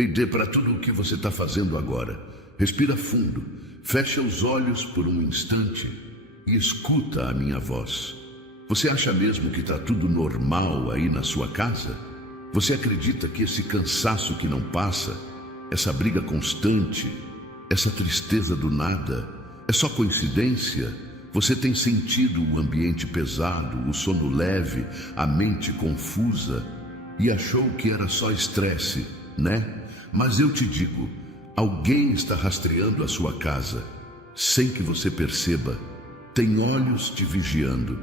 e dê para tudo o que você está fazendo agora. Respira fundo, fecha os olhos por um instante e escuta a minha voz. Você acha mesmo que está tudo normal aí na sua casa? Você acredita que esse cansaço que não passa, essa briga constante, essa tristeza do nada, é só coincidência? Você tem sentido o ambiente pesado, o sono leve, a mente confusa e achou que era só estresse, né? Mas eu te digo, alguém está rastreando a sua casa, sem que você perceba. Tem olhos te vigiando.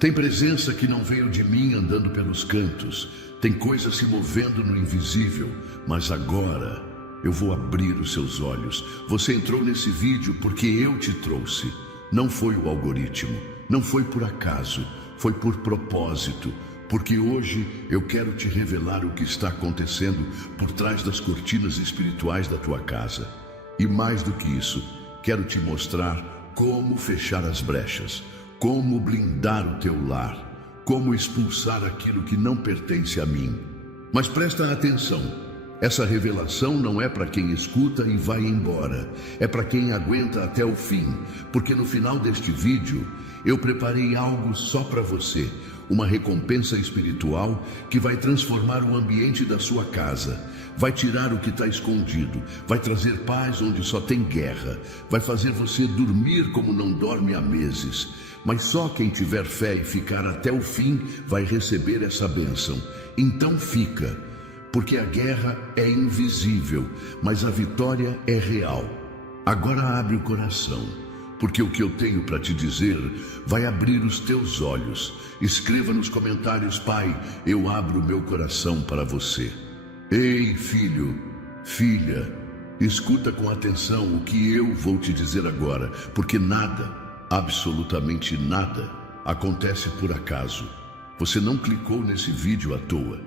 Tem presença que não veio de mim andando pelos cantos. Tem coisas se movendo no invisível, mas agora eu vou abrir os seus olhos. Você entrou nesse vídeo porque eu te trouxe. Não foi o algoritmo, não foi por acaso, foi por propósito. Porque hoje eu quero te revelar o que está acontecendo por trás das cortinas espirituais da tua casa. E mais do que isso, quero te mostrar como fechar as brechas, como blindar o teu lar, como expulsar aquilo que não pertence a mim. Mas presta atenção, essa revelação não é para quem escuta e vai embora, é para quem aguenta até o fim, porque no final deste vídeo eu preparei algo só para você, uma recompensa espiritual que vai transformar o ambiente da sua casa, vai tirar o que está escondido, vai trazer paz onde só tem guerra, vai fazer você dormir como não dorme há meses. Mas só quem tiver fé e ficar até o fim vai receber essa bênção. Então fica, porque a guerra é invisível, mas a vitória é real. Agora abre o coração, porque o que eu tenho para te dizer vai abrir os teus olhos. Escreva nos comentários: Pai, eu abro meu coração para você. Ei, filho, filha, escuta com atenção o que eu vou te dizer agora, porque nada, absolutamente nada, acontece por acaso. Você não clicou nesse vídeo à toa.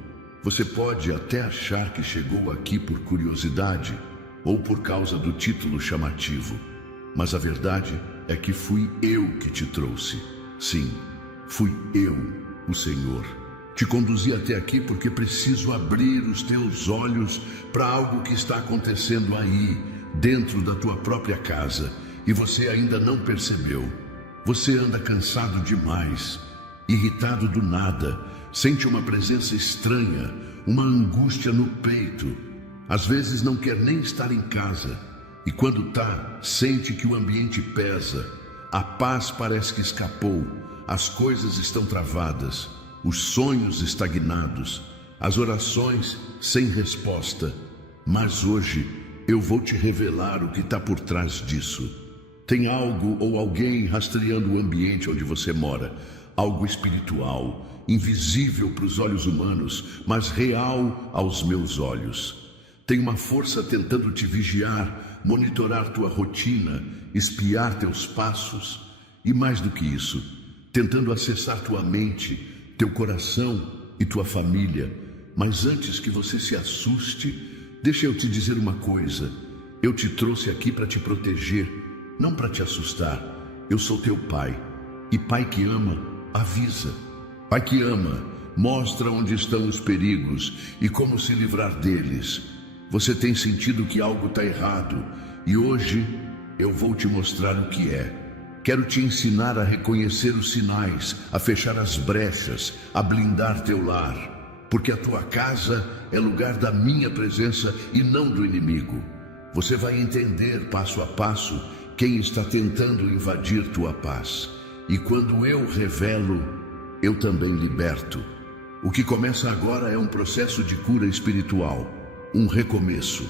Você pode até achar que chegou aqui por curiosidade ou por causa do título chamativo, mas a verdade é que fui eu que te trouxe. Sim, fui eu, o Senhor. Te conduzi até aqui porque preciso abrir os teus olhos para algo que está acontecendo aí, dentro da tua própria casa, e você ainda não percebeu. Você anda cansado demais, irritado do nada, sente uma presença estranha, uma angústia no peito. Às vezes não quer nem estar em casa, e quando tá, sente que o ambiente pesa. A paz parece que escapou, as coisas estão travadas, os sonhos estagnados, as orações sem resposta. Mas hoje eu vou te revelar o que está por trás disso. Tem algo ou alguém rastreando o ambiente onde você mora, algo espiritual, invisível para os olhos humanos, mas real aos meus olhos. Tem uma força tentando te vigiar, monitorar tua rotina, espiar teus passos e, mais do que isso, tentando acessar tua mente, teu coração e tua família. Mas antes que você se assuste, deixa eu te dizer uma coisa. Eu te trouxe aqui para te proteger, não para te assustar. Eu sou teu pai, e pai que ama, avisa. Pai que ama, mostra onde estão os perigos e como se livrar deles. Você tem sentido que algo está errado, e hoje eu vou te mostrar o que é. Quero te ensinar a reconhecer os sinais, a fechar as brechas, a blindar teu lar, porque a tua casa é lugar da minha presença e não do inimigo. Você vai entender passo a passo quem está tentando invadir tua paz. E quando eu revelo, eu também liberto. O que começa agora é um processo de cura espiritual, um recomeço,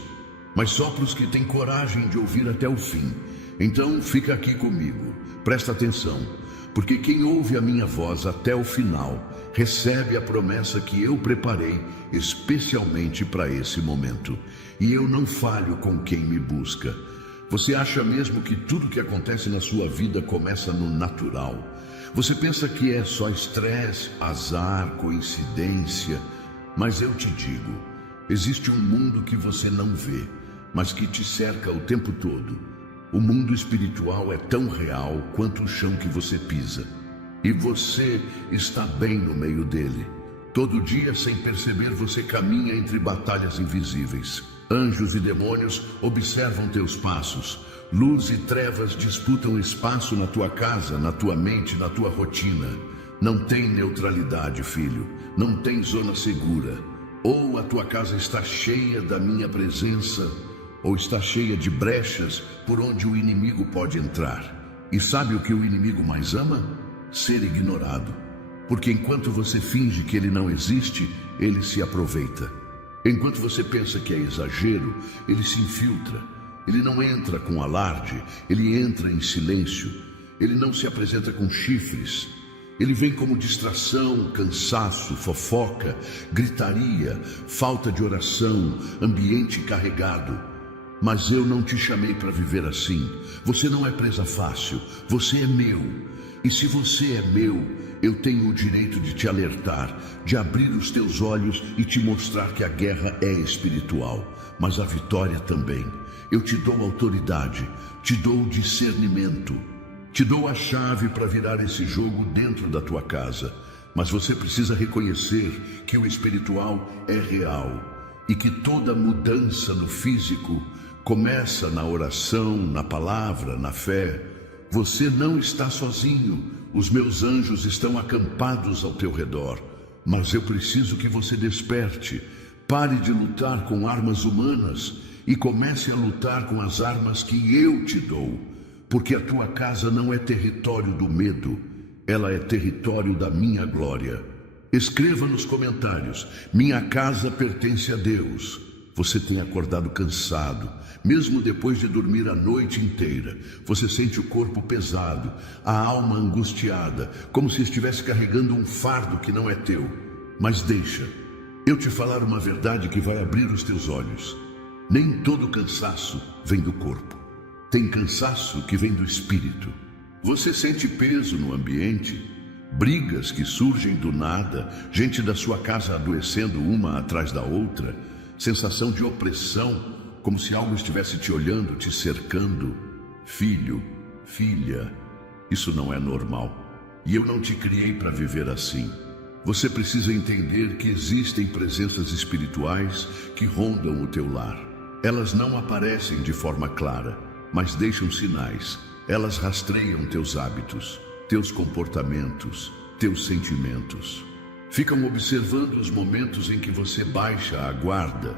mas só para os que têm coragem de ouvir até o fim. Então fica aqui comigo, presta atenção, porque quem ouve a minha voz até o final recebe a promessa que eu preparei especialmente para esse momento. E eu não falho com quem me busca. Você acha mesmo que tudo que acontece na sua vida começa no natural? Você pensa que é só estresse, azar, coincidência? Mas eu te digo, existe um mundo que você não vê, mas que te cerca o tempo todo. O mundo espiritual é tão real quanto o chão que você pisa. E você está bem no meio dele. Todo dia, sem perceber, você caminha entre batalhas invisíveis. Anjos e demônios observam teus passos. Luz e trevas disputam espaço na tua casa, na tua mente, na tua rotina. Não tem neutralidade, filho. Não tem zona segura. Ou a tua casa está cheia da minha presença, ou está cheia de brechas por onde o inimigo pode entrar. E sabe o que o inimigo mais ama? Ser ignorado. Porque enquanto você finge que ele não existe, ele se aproveita. Enquanto você pensa que é exagero, ele se infiltra. Ele não entra com alarde, ele entra em silêncio. Ele não se apresenta com chifres. Ele vem como distração, cansaço, fofoca, gritaria, falta de oração, ambiente carregado. Mas eu não te chamei para viver assim. Você não é presa fácil, você é meu. E se você é meu, eu tenho o direito de te alertar, de abrir os teus olhos e te mostrar que a guerra é espiritual, mas a vitória também. Eu te dou autoridade, te dou discernimento, te dou a chave para virar esse jogo dentro da tua casa. Mas você precisa reconhecer que o espiritual é real e que toda mudança no físico começa na oração, na palavra, na fé. Você não está sozinho. Os meus anjos estão acampados ao teu redor. Mas eu preciso que você desperte. Pare de lutar com armas humanas e comece a lutar com as armas que eu te dou. Porque a tua casa não é território do medo. Ela é território da minha glória. Escreva nos comentários: minha casa pertence a Deus. Você tem acordado cansado, mesmo depois de dormir a noite inteira. Você sente o corpo pesado, a alma angustiada, como se estivesse carregando um fardo que não é teu. Mas deixa eu te falar uma verdade que vai abrir os teus olhos. Nem todo cansaço vem do corpo. Tem cansaço que vem do espírito. Você sente peso no ambiente, brigas que surgem do nada, gente da sua casa adoecendo uma atrás da outra, sensação de opressão, como se algo estivesse te olhando, te cercando. Filho, filha, isso não é normal. E eu não te criei para viver assim. Você precisa entender que existem presenças espirituais que rondam o teu lar. Elas não aparecem de forma clara, mas deixam sinais. Elas rastreiam teus hábitos, teus comportamentos, teus sentimentos. Ficam observando os momentos em que você baixa a guarda,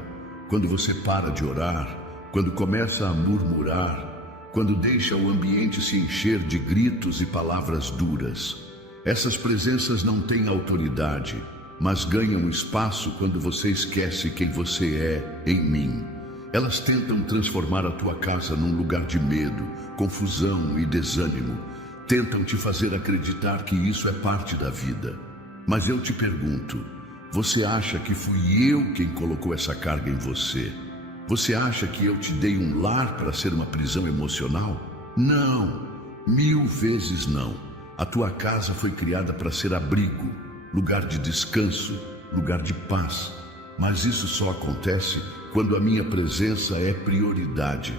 quando você para de orar, quando começa a murmurar, quando deixa o ambiente se encher de gritos e palavras duras. Essas presenças não têm autoridade, mas ganham espaço quando você esquece quem você é em mim. Elas tentam transformar a tua casa num lugar de medo, confusão e desânimo. Tentam te fazer acreditar que isso é parte da vida. Mas eu te pergunto, você acha que fui eu quem colocou essa carga em você? Você acha que eu te dei um lar para ser uma prisão emocional? Não, 1000 vezes não. A tua casa foi criada para ser abrigo, lugar de descanso, lugar de paz. Mas isso só acontece quando a minha presença é prioridade.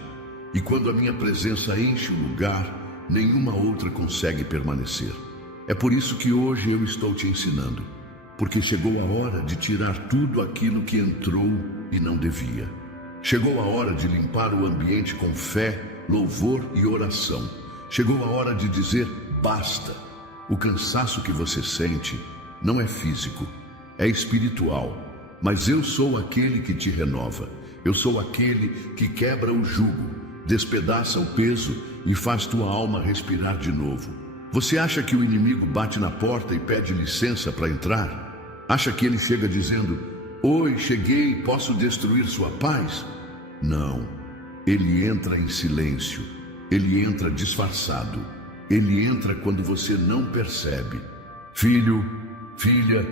E quando a minha presença enche o lugar, nenhuma outra consegue permanecer. É por isso que hoje eu estou te ensinando, porque chegou a hora de tirar tudo aquilo que entrou e não devia. Chegou a hora de limpar o ambiente com fé, louvor e oração. Chegou a hora de dizer basta. O cansaço que você sente não é físico, é espiritual. Mas eu sou aquele que te renova. Eu sou aquele que quebra o jugo, despedaça o peso e faz tua alma respirar de novo. Você acha que o inimigo bate na porta e pede licença para entrar? Acha que ele chega dizendo: oi, cheguei, posso destruir sua paz? Não, ele entra em silêncio, ele entra disfarçado, ele entra quando você não percebe. Filho, filha,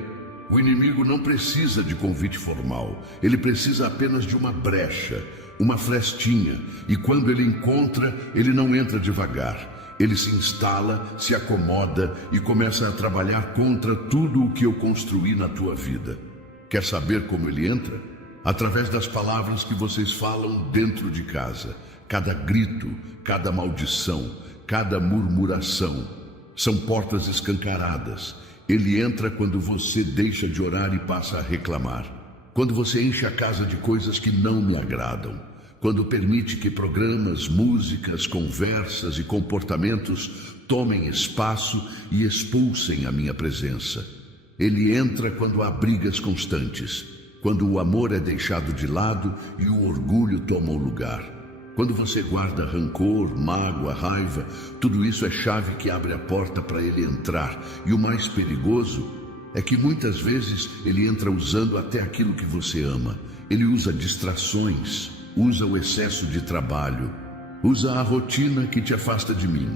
o inimigo não precisa de convite formal, ele precisa apenas de uma brecha, uma frestinha, e quando ele encontra, ele não entra devagar. Ele se instala, se acomoda e começa a trabalhar contra tudo o que eu construí na tua vida. Quer saber como ele entra? Através das palavras que vocês falam dentro de casa. Cada grito, cada maldição, cada murmuração. São portas escancaradas. Ele entra quando você deixa de orar e passa a reclamar. Quando você enche a casa de coisas que não me agradam, quando permite que programas, músicas, conversas e comportamentos tomem espaço e expulsem a minha presença. Ele entra quando há brigas constantes, quando o amor é deixado de lado e o orgulho toma o lugar. Quando você guarda rancor, mágoa, raiva, tudo isso é chave que abre a porta para ele entrar. E o mais perigoso é que muitas vezes ele entra usando até aquilo que você ama. Ele usa distrações, usa o excesso de trabalho, usa a rotina que te afasta de mim.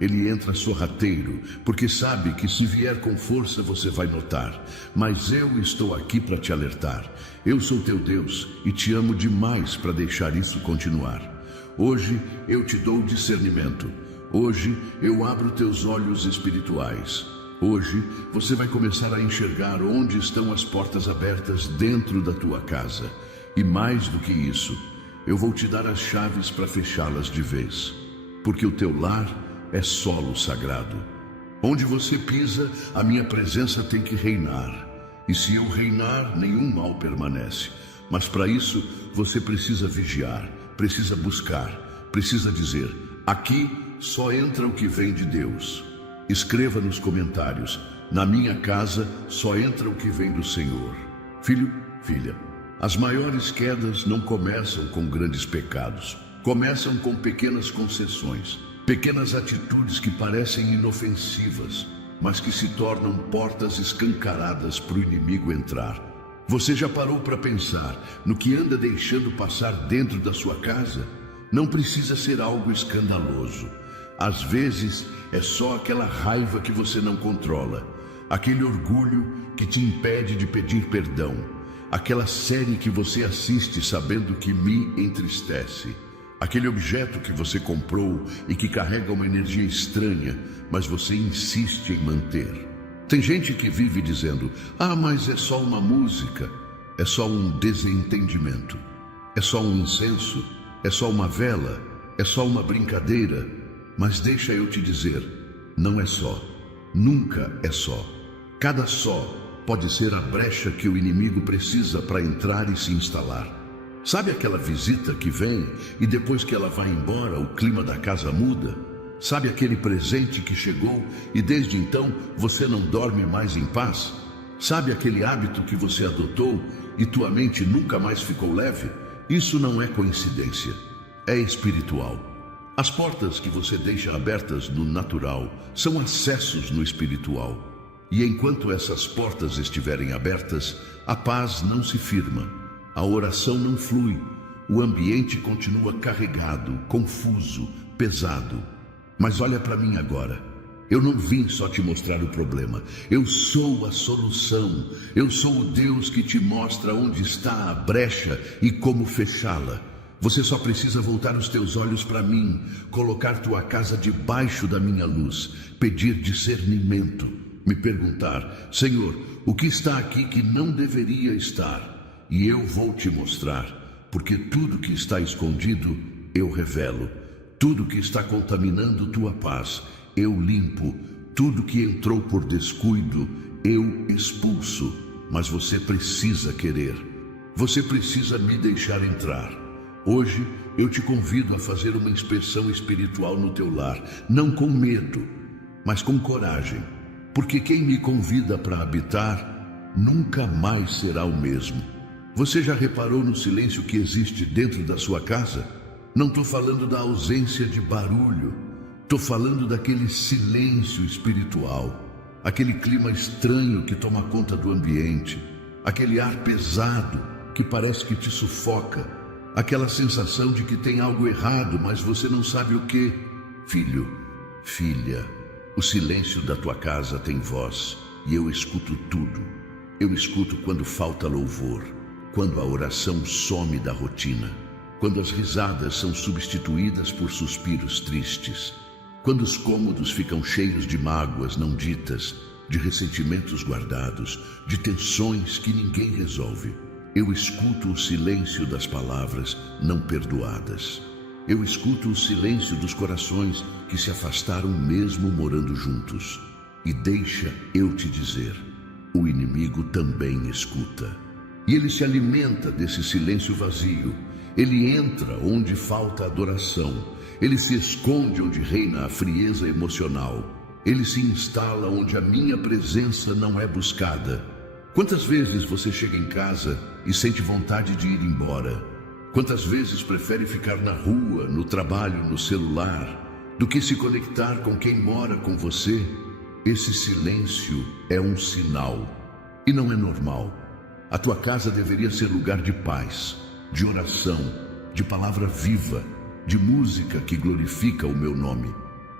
Ele entra sorrateiro, porque sabe que se vier com força você vai notar. Mas eu estou aqui para te alertar. Eu sou teu Deus e te amo demais para deixar isso continuar. Hoje eu te dou discernimento. Hoje eu abro teus olhos espirituais. Hoje você vai começar a enxergar onde estão as portas abertas dentro da tua casa. E mais do que isso, eu vou te dar as chaves para fechá-las de vez. Porque o teu lar é solo sagrado. Onde você pisa, a minha presença tem que reinar. E se eu reinar, nenhum mal permanece. Mas para isso, você precisa vigiar, precisa buscar, precisa dizer: aqui só entra o que vem de Deus. Escreva nos comentários: na minha casa só entra o que vem do Senhor. Filho, filha, as maiores quedas não começam com grandes pecados. Começam com pequenas concessões. Pequenas atitudes que parecem inofensivas, mas que se tornam portas escancaradas para o inimigo entrar. Você já parou para pensar no que anda deixando passar dentro da sua casa? Não precisa ser algo escandaloso. Às vezes é só aquela raiva que você não controla, aquele orgulho que te impede de pedir perdão, aquela série que você assiste sabendo que me entristece. Aquele objeto que você comprou e que carrega uma energia estranha, mas você insiste em manter. Tem gente que vive dizendo: ah, mas é só uma música, é só um desentendimento, é só um incenso, é só uma vela, é só uma brincadeira. Mas deixa eu te dizer, não é só, nunca é só. Cada só pode ser a brecha que o inimigo precisa para entrar e se instalar. Sabe aquela visita que vem e depois que ela vai embora, o clima da casa muda? Sabe aquele presente que chegou e desde então você não dorme mais em paz? Sabe aquele hábito que você adotou e tua mente nunca mais ficou leve? Isso não é coincidência, é espiritual. As portas que você deixa abertas no natural são acessos no espiritual. E enquanto essas portas estiverem abertas, a paz não se firma. A oração não flui, o ambiente continua carregado, confuso, pesado. Mas olha para mim agora, eu não vim só te mostrar o problema, eu sou a solução, eu sou o Deus que te mostra onde está a brecha e como fechá-la. Você só precisa voltar os teus olhos para mim, colocar tua casa debaixo da minha luz, pedir discernimento, me perguntar: Senhor, o que está aqui que não deveria estar? E eu vou te mostrar, porque tudo que está escondido, eu revelo. Tudo que está contaminando tua paz, eu limpo. Tudo que entrou por descuido, eu expulso. Mas você precisa querer. Você precisa me deixar entrar. Hoje, eu te convido a fazer uma inspeção espiritual no teu lar, não com medo, mas com coragem. Porque quem me convida para habitar, nunca mais será o mesmo. Você já reparou no silêncio que existe dentro da sua casa? Não estou falando da ausência de barulho. Estou falando daquele silêncio espiritual. Aquele clima estranho que toma conta do ambiente. Aquele ar pesado que parece que te sufoca. Aquela sensação de que tem algo errado, mas você não sabe o que. Filho, filha, o silêncio da tua casa tem voz e eu escuto tudo. Eu escuto quando falta louvor. Quando a oração some da rotina, quando as risadas são substituídas por suspiros tristes, quando os cômodos ficam cheios de mágoas não ditas, de ressentimentos guardados, de tensões que ninguém resolve. Eu escuto o silêncio das palavras não perdoadas. Eu escuto o silêncio dos corações que se afastaram mesmo morando juntos. E deixa eu te dizer, o inimigo também escuta. E ele se alimenta desse silêncio vazio. Ele entra onde falta adoração. Ele se esconde onde reina a frieza emocional. Ele se instala onde a minha presença não é buscada. Quantas vezes você chega em casa e sente vontade de ir embora? Quantas vezes prefere ficar na rua, no trabalho, no celular, do que se conectar com quem mora com você? Esse silêncio é um sinal. E não é normal. A tua casa deveria ser lugar de paz, de oração, de palavra viva, de música que glorifica o meu nome,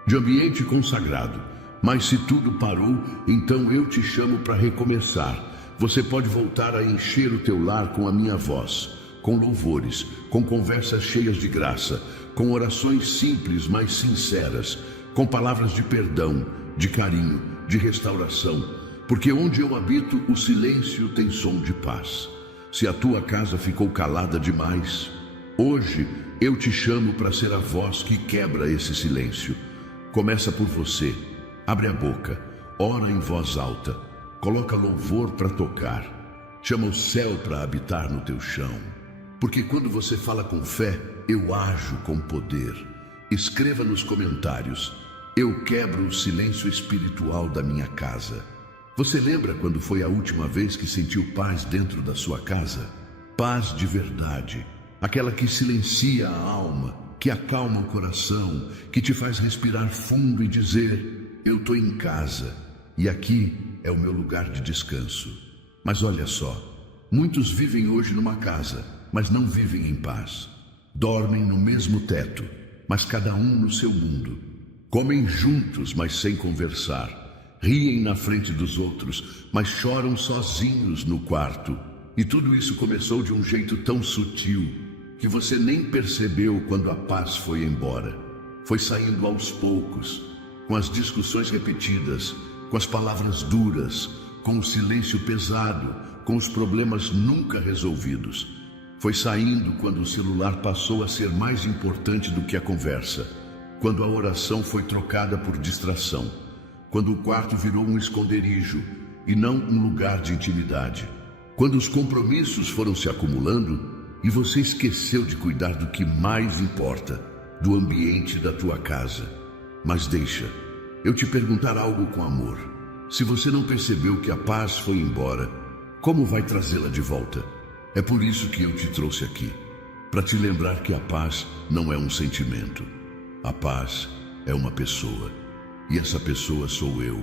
de ambiente consagrado. Mas se tudo parou, então eu te chamo para recomeçar. Você pode voltar a encher o teu lar com a minha voz, com louvores, com conversas cheias de graça, com orações simples, mas sinceras, com palavras de perdão, de carinho, de restauração, porque onde eu habito, o silêncio tem som de paz. Se a tua casa ficou calada demais, hoje eu te chamo para ser a voz que quebra esse silêncio. Começa por você. Abre a boca, ora em voz alta, coloca louvor para tocar, chama o céu para habitar no teu chão. Porque quando você fala com fé, eu ajo com poder. Escreva nos comentários: eu quebro o silêncio espiritual da minha casa. Você lembra quando foi a última vez que sentiu paz dentro da sua casa? Paz de verdade, aquela que silencia a alma, que acalma o coração, que te faz respirar fundo e dizer: eu estou em casa e aqui é o meu lugar de descanso. Mas olha só, muitos vivem hoje numa casa, mas não vivem em paz. Dormem no mesmo teto, mas cada um no seu mundo. Comem juntos, mas sem conversar. Riem na frente dos outros, mas choram sozinhos no quarto. E tudo isso começou de um jeito tão sutil que você nem percebeu quando a paz foi embora. Foi saindo aos poucos, com as discussões repetidas, com as palavras duras, com o silêncio pesado, com os problemas nunca resolvidos. Foi saindo quando o celular passou a ser mais importante do que a conversa, quando a oração foi trocada por distração, quando o quarto virou um esconderijo e não um lugar de intimidade, quando os compromissos foram se acumulando e você esqueceu de cuidar do que mais importa, do ambiente da tua casa. Mas deixa eu te perguntar algo com amor. Se você não percebeu que a paz foi embora, como vai trazê-la de volta? É por isso que eu te trouxe aqui, para te lembrar que a paz não é um sentimento. A paz é uma pessoa, e essa pessoa sou eu.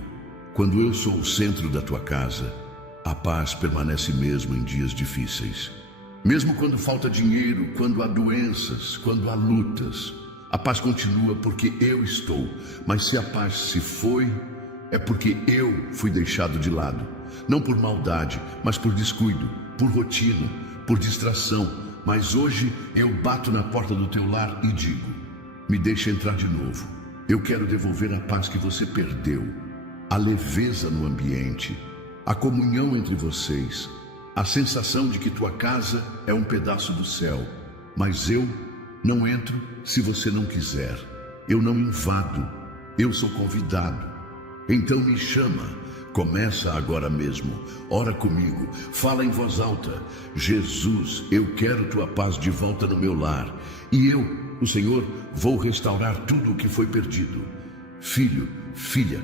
Quando eu sou o centro da tua casa, a paz permanece mesmo em dias difíceis. Mesmo quando falta dinheiro, quando há doenças, quando há lutas, a paz continua porque eu estou. Mas se a paz se foi, é porque eu fui deixado de lado. Não por maldade, mas por descuido, por rotina, por distração. Mas hoje eu bato na porta do teu lar e digo: me deixa entrar de novo. Eu quero devolver a paz que você perdeu, a leveza no ambiente, a comunhão entre vocês, a sensação de que tua casa é um pedaço do céu. Mas eu não entro se você não quiser. Eu não invado. Eu sou convidado. Então me chama. Começa agora mesmo. Ora comigo. Fala em voz alta. Jesus, eu quero tua paz de volta no meu lar. E eu, o Senhor, vou restaurar tudo o que foi perdido. Filho, filha,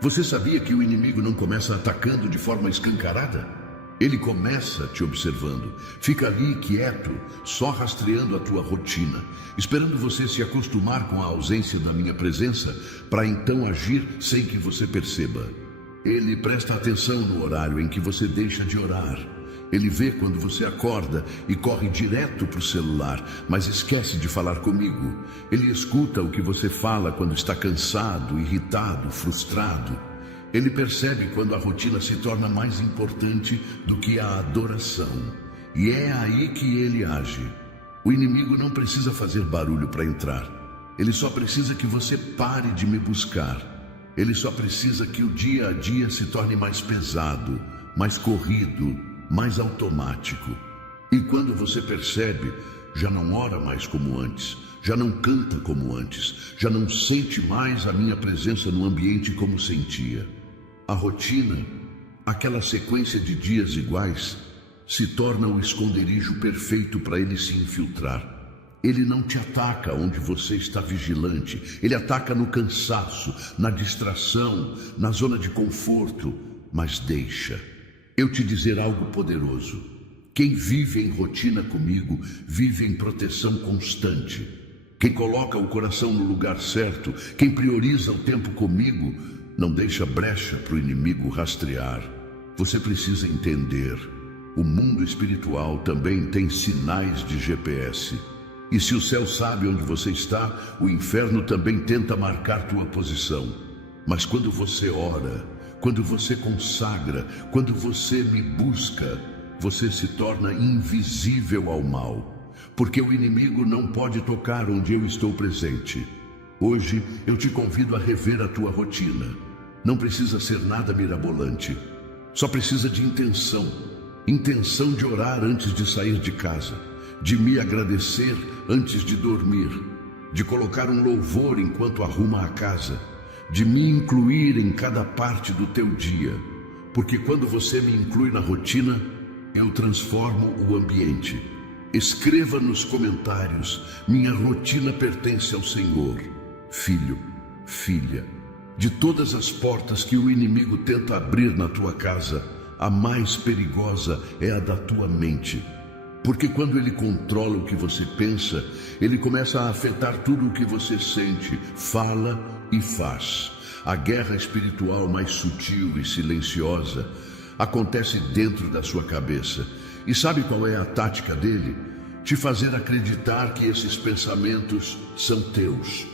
você sabia que o inimigo não começa atacando de forma escancarada? Ele começa te observando, fica ali quieto, só rastreando a tua rotina, esperando você se acostumar com a ausência da minha presença, para então agir sem que você perceba. Ele presta atenção no horário em que você deixa de orar. Ele vê quando você acorda e corre direto para o celular, mas esquece de falar comigo. Ele escuta o que você fala quando está cansado, irritado, frustrado. Ele percebe quando a rotina se torna mais importante do que a adoração. E é aí que ele age. O inimigo não precisa fazer barulho para entrar. Ele só precisa que você pare de me buscar. Ele só precisa que o dia a dia se torne mais pesado, mais corrido, mais automático. E quando você percebe, já não ora mais como antes, já não canta como antes, já não sente mais a minha presença no ambiente como sentia. A rotina, aquela sequência de dias iguais, se torna o esconderijo perfeito para ele se infiltrar. Ele não te ataca onde você está vigilante. Ele ataca no cansaço, na distração, na zona de conforto. Mas deixa eu te dizer algo poderoso. Quem vive em rotina comigo, vive em proteção constante. Quem coloca o coração no lugar certo, quem prioriza o tempo comigo, não deixa brecha para o inimigo rastrear. Você precisa entender, o mundo espiritual também tem sinais de GPS. E se o céu sabe onde você está, o inferno também tenta marcar tua posição. Mas quando você ora, quando você consagra, quando você me busca, você se torna invisível ao mal, porque o inimigo não pode tocar onde eu estou presente. Hoje eu te convido a rever a tua rotina. Não precisa ser nada mirabolante, só precisa de intenção. Intenção de orar antes de sair de casa, de me agradecer antes de dormir, de colocar um louvor enquanto arruma a casa, de me incluir em cada parte do teu dia, porque quando você me inclui na rotina, eu transformo o ambiente. Escreva nos comentários: minha rotina pertence ao Senhor. Filho, filha, de todas as portas que o inimigo tenta abrir na tua casa, a mais perigosa é a da tua mente. Porque quando ele controla o que você pensa, ele começa a afetar tudo o que você sente, fala e faz. A guerra espiritual mais sutil e silenciosa acontece dentro da sua cabeça. E sabe qual é a tática dele? Te fazer acreditar que esses pensamentos são teus.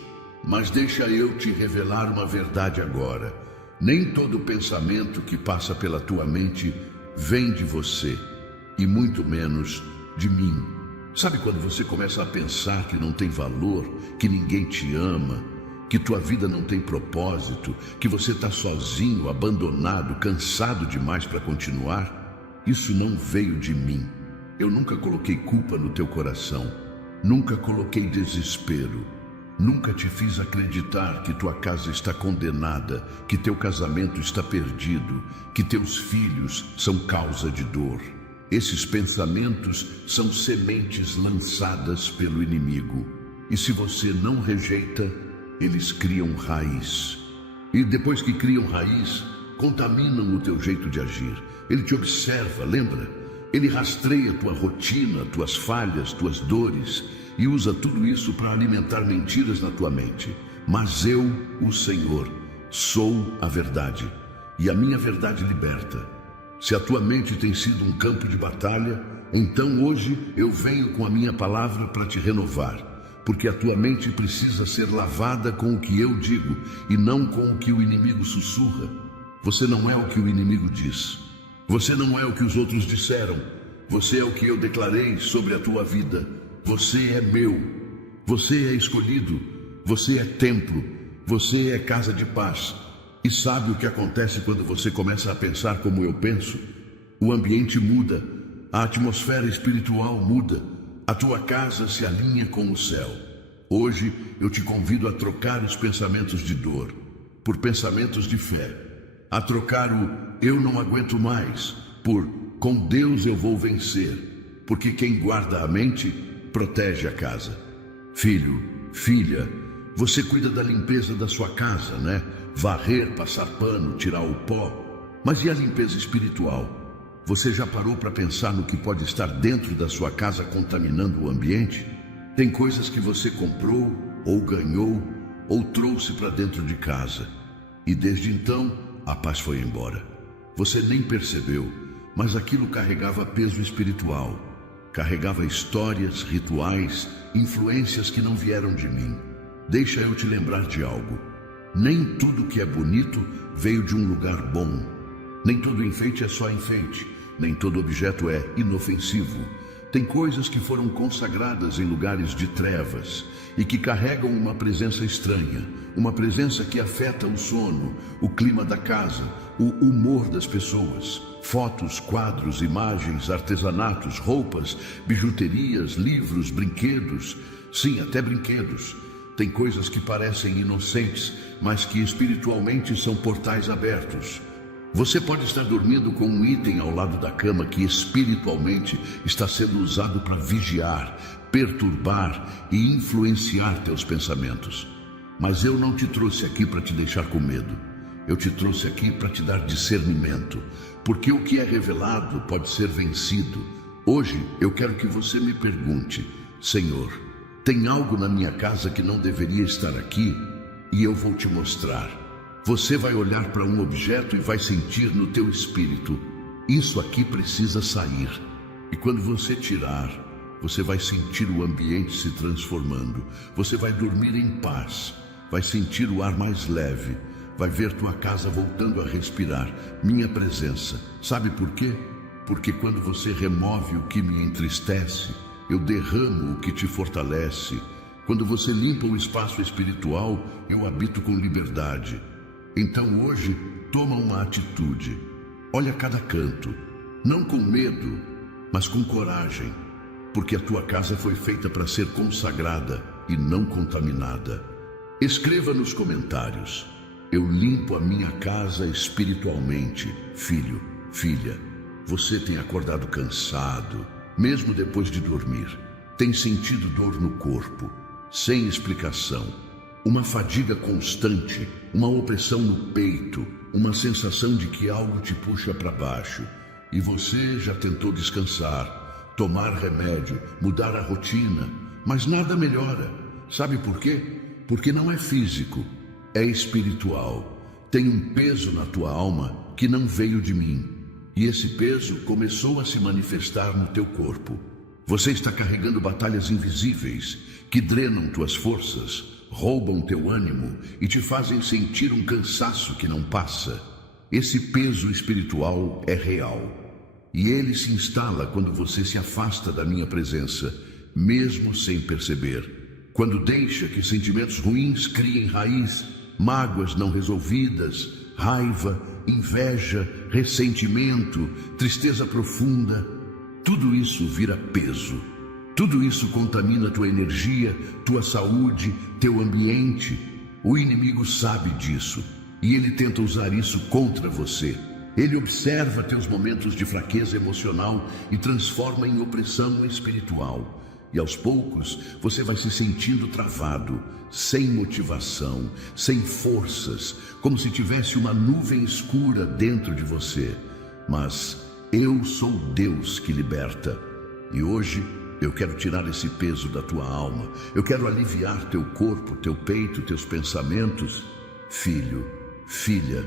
Mas deixa eu te revelar uma verdade agora. Nem todo pensamento que passa pela tua mente vem de você, e muito menos de mim. Sabe quando você começa a pensar que não tem valor, que ninguém te ama, que tua vida não tem propósito, que você está sozinho, abandonado, cansado demais para continuar? Isso não veio de mim. Eu nunca coloquei culpa no teu coração, nunca coloquei desespero, nunca te fiz acreditar que tua casa está condenada, que teu casamento está perdido, que teus filhos são causa de dor. Esses pensamentos são sementes lançadas pelo inimigo. E se você não rejeita, eles criam raiz. E depois que criam raiz, contaminam o teu jeito de agir. Ele te observa, lembra? Ele rastreia tua rotina, tuas falhas, tuas dores, e usa tudo isso para alimentar mentiras na tua mente. Mas eu, o Senhor, sou a verdade, e a minha verdade liberta. Se a tua mente tem sido um campo de batalha, então hoje eu venho com a minha palavra para te renovar, porque a tua mente precisa ser lavada com o que eu digo e não com o que o inimigo sussurra. Você não é o que o inimigo diz. Você não é o que os outros disseram. Você é o que eu declarei sobre a tua vida. Você é meu. Você é escolhido. Você é templo. Você é casa de paz. E sabe o que acontece quando você começa a pensar como eu penso? O ambiente muda, a atmosfera espiritual muda, a tua casa se alinha com o céu. Hoje eu te convido a trocar os pensamentos de dor por pensamentos de fé, a trocar o eu não aguento mais por com Deus eu vou vencer, porque quem guarda a mente protege a casa. Filho, filha, você cuida da limpeza da sua casa, né? Varrer, passar pano, tirar o pó. Mas e a limpeza espiritual? Você já parou para pensar no que pode estar dentro da sua casa contaminando o ambiente? Tem coisas que você comprou, ou ganhou, ou trouxe para dentro de casa. E desde então, a paz foi embora. Você nem percebeu, mas aquilo carregava peso espiritual. Carregava histórias, rituais, influências que não vieram de mim. Deixa eu te lembrar de algo. Nem tudo que é bonito veio de um lugar bom. Nem todo enfeite é só enfeite. Nem todo objeto é inofensivo. Tem coisas que foram consagradas em lugares de trevas e que carregam uma presença estranha, uma presença que afeta o sono, o clima da casa, o humor das pessoas. Fotos, quadros, imagens, artesanatos, roupas, bijuterias, livros, brinquedos. Sim, até brinquedos. Tem coisas que parecem inocentes, mas que espiritualmente são portais abertos. Você pode estar dormindo com um item ao lado da cama que espiritualmente está sendo usado para vigiar, perturbar e influenciar teus pensamentos. Mas eu não te trouxe aqui para te deixar com medo. Eu te trouxe aqui para te dar discernimento, porque o que é revelado pode ser vencido. Hoje eu quero que você me pergunte: Senhor, tem algo na minha casa que não deveria estar aqui? E eu vou te mostrar. Você vai olhar para um objeto e vai sentir no teu espírito: isso aqui precisa sair. E quando você tirar, você vai sentir o ambiente se transformando. Você vai dormir em paz, vai sentir o ar mais leve, vai ver tua casa voltando a respirar minha presença. Sabe por quê? Porque quando você remove o que me entristece, eu derramo o que te fortalece. Quando você limpa o espaço espiritual, eu habito com liberdade. Então hoje, toma uma atitude. Olha cada canto, não com medo, mas com coragem, porque a tua casa foi feita para ser consagrada e não contaminada. Escreva nos comentários: eu limpo a minha casa espiritualmente. Filho, filha, você tem acordado cansado, mesmo depois de dormir. Tem sentido dor no corpo, sem explicação. Uma fadiga constante, uma opressão no peito, uma sensação de que algo te puxa para baixo. E você já tentou descansar, tomar remédio, mudar a rotina, mas nada melhora. Sabe por quê? Porque não é físico, é espiritual. Tem um peso na tua alma que não veio de mim. E esse peso começou a se manifestar no teu corpo. Você está carregando batalhas invisíveis que drenam tuas forças, roubam teu ânimo e te fazem sentir um cansaço que não passa. Esse peso espiritual é real. E ele se instala quando você se afasta da minha presença, mesmo sem perceber. Quando deixa que sentimentos ruins criem raiz, mágoas não resolvidas, raiva, inveja, ressentimento, tristeza profunda, tudo isso vira peso. Tudo isso contamina tua energia, tua saúde, teu ambiente. O inimigo sabe disso e ele tenta usar isso contra você. Ele observa teus momentos de fraqueza emocional e transforma em opressão espiritual. E aos poucos você vai se sentindo travado, sem motivação, sem forças, como se tivesse uma nuvem escura dentro de você. Mas eu sou Deus que liberta. E hoje eu quero tirar esse peso da tua alma. Eu quero aliviar teu corpo, teu peito, teus pensamentos. Filho, filha,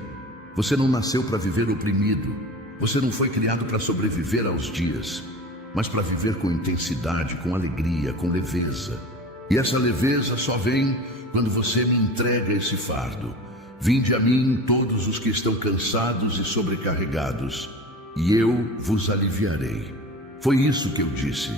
você não nasceu para viver oprimido. Você não foi criado para sobreviver aos dias, mas para viver com intensidade, com alegria, com leveza. E essa leveza só vem quando você me entrega esse fardo. Vinde a mim todos os que estão cansados e sobrecarregados, e eu vos aliviarei. Foi isso que eu disse.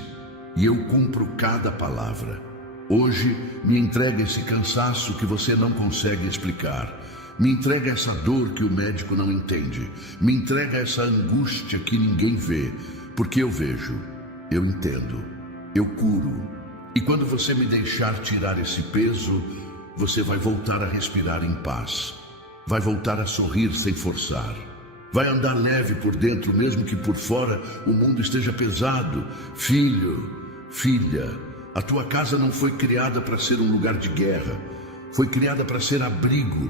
E eu cumpro cada palavra. Hoje, me entrega esse cansaço que você não consegue explicar. Me entrega essa dor que o médico não entende. Me entrega essa angústia que ninguém vê, porque eu vejo, eu entendo, eu curo. E quando você me deixar tirar esse peso, você vai voltar a respirar em paz. Vai voltar a sorrir sem forçar. Vai andar leve por dentro, mesmo que por fora o mundo esteja pesado. Filho, filha, a tua casa não foi criada para ser um lugar de guerra. Foi criada para ser abrigo.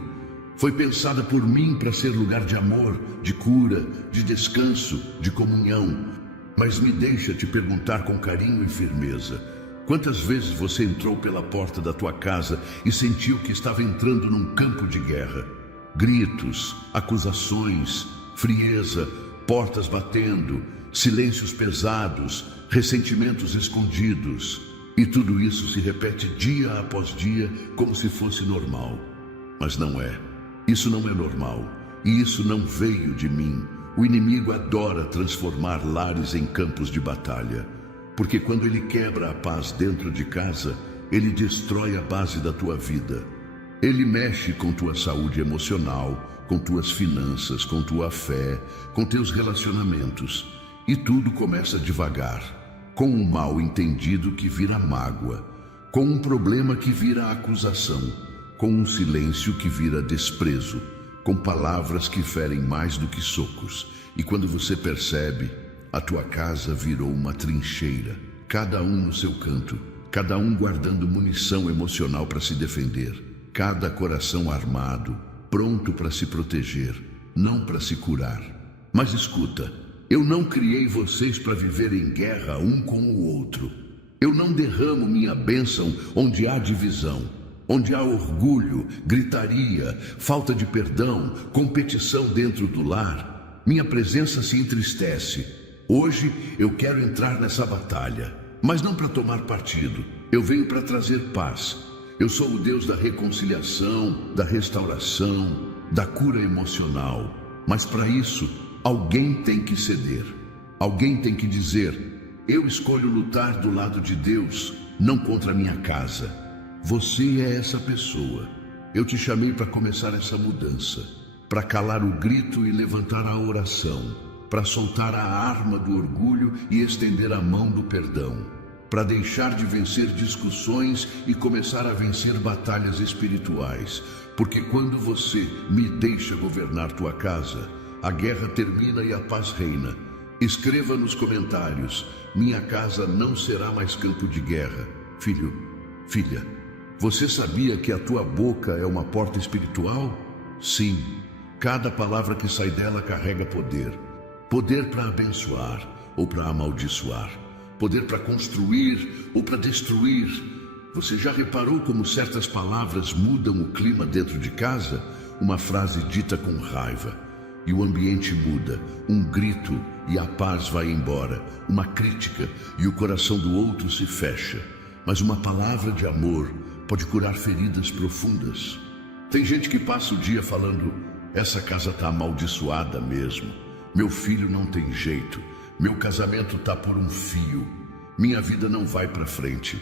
Foi pensada por mim para ser lugar de amor, de cura, de descanso, de comunhão. Mas me deixa te perguntar com carinho e firmeza: quantas vezes você entrou pela porta da tua casa e sentiu que estava entrando num campo de guerra? Gritos, acusações, frieza, portas batendo, silêncios pesados, ressentimentos escondidos. E tudo isso se repete dia após dia como se fosse normal. Mas não é. Isso não é normal. E isso não veio de mim. O inimigo adora transformar lares em campos de batalha. Porque quando ele quebra a paz dentro de casa, ele destrói a base da tua vida. Ele mexe com tua saúde emocional, com tuas finanças, com tua fé, com teus relacionamentos. E tudo começa devagar, com um mal entendido que vira mágoa, com um problema que vira acusação, com um silêncio que vira desprezo. com palavras que ferem mais do que socos. E quando você percebe, a tua casa virou uma trincheira, cada um no seu canto, cada um guardando munição emocional para se defender, cada coração armado, pronto para se proteger, não para se curar. Mas escuta, eu não criei vocês para viver em guerra um com o outro. Eu não derramo minha bênção onde há divisão, onde há orgulho, gritaria, falta de perdão, competição dentro do lar. Minha presença se entristece. Hoje eu quero entrar nessa batalha, mas não para tomar partido. Eu venho para trazer paz. Eu sou o Deus da reconciliação, da restauração, da cura emocional. Mas para isso, alguém tem que ceder. Alguém tem que dizer: eu escolho lutar do lado de Deus, não contra a minha casa. Você é essa pessoa. Eu te chamei para começar essa mudança, para calar o grito e levantar a oração, para soltar a arma do orgulho e estender a mão do perdão, para deixar de vencer discussões e começar a vencer batalhas espirituais. Porque quando você me deixa governar tua casa, a guerra termina e a paz reina. Escreva nos comentários: minha casa não será mais campo de guerra. Filho, filha, você sabia que a tua boca é uma porta espiritual? Sim, cada palavra que sai dela carrega poder. Poder para abençoar ou para amaldiçoar. Poder para construir ou para destruir. Você já reparou como certas palavras mudam o clima dentro de casa? Uma frase dita com raiva e o ambiente muda. Um grito e a paz vai embora. Uma crítica e o coração do outro se fecha. Mas uma palavra de amor pode curar feridas profundas. Tem gente que passa o dia falando: essa casa está amaldiçoada mesmo. Meu filho não tem jeito. Meu casamento está por um fio. Minha vida não vai para frente.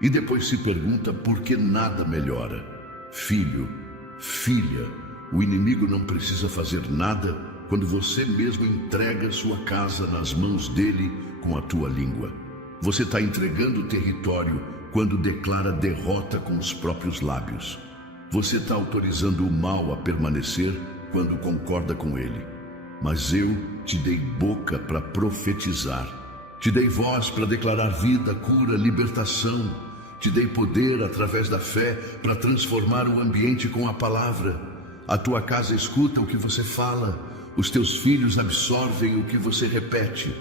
E depois se pergunta por que nada melhora. Filho, filha, o inimigo não precisa fazer nada quando você mesmo entrega sua casa nas mãos dele com a tua língua. Você está entregando o território quando declara derrota com os próprios lábios. Você está autorizando o mal a permanecer quando concorda com ele. Mas eu te dei boca para profetizar. Te dei voz para declarar vida, cura, libertação. Te dei poder através da fé para transformar o ambiente com a palavra. A tua casa escuta o que você fala. Os teus filhos absorvem o que você repete.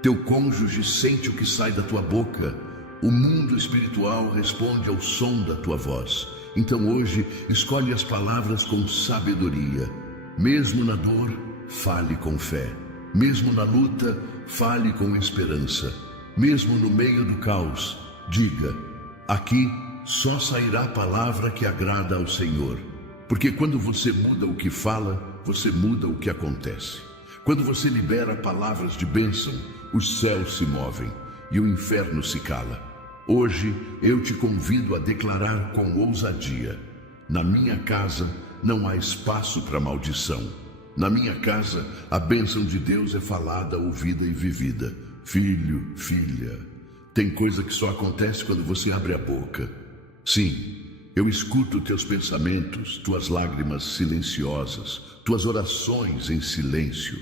Teu cônjuge sente o que sai da tua boca. O mundo espiritual responde ao som da tua voz. Então hoje, escolhe as palavras com sabedoria. Mesmo na dor, fale com fé. Mesmo na luta, fale com esperança. Mesmo no meio do caos, diga: aqui só sairá a palavra que agrada ao Senhor. Porque quando você muda o que fala, você muda o que acontece. Quando você libera palavras de bênção, os céus se movem e o inferno se cala. Hoje eu te convido a declarar com ousadia: na minha casa não há espaço para maldição. Na minha casa a bênção de Deus é falada, ouvida e vivida. Filho, filha, tem coisa que só acontece quando você abre a boca. Sim, eu escuto teus pensamentos, tuas lágrimas silenciosas, tuas orações em silêncio.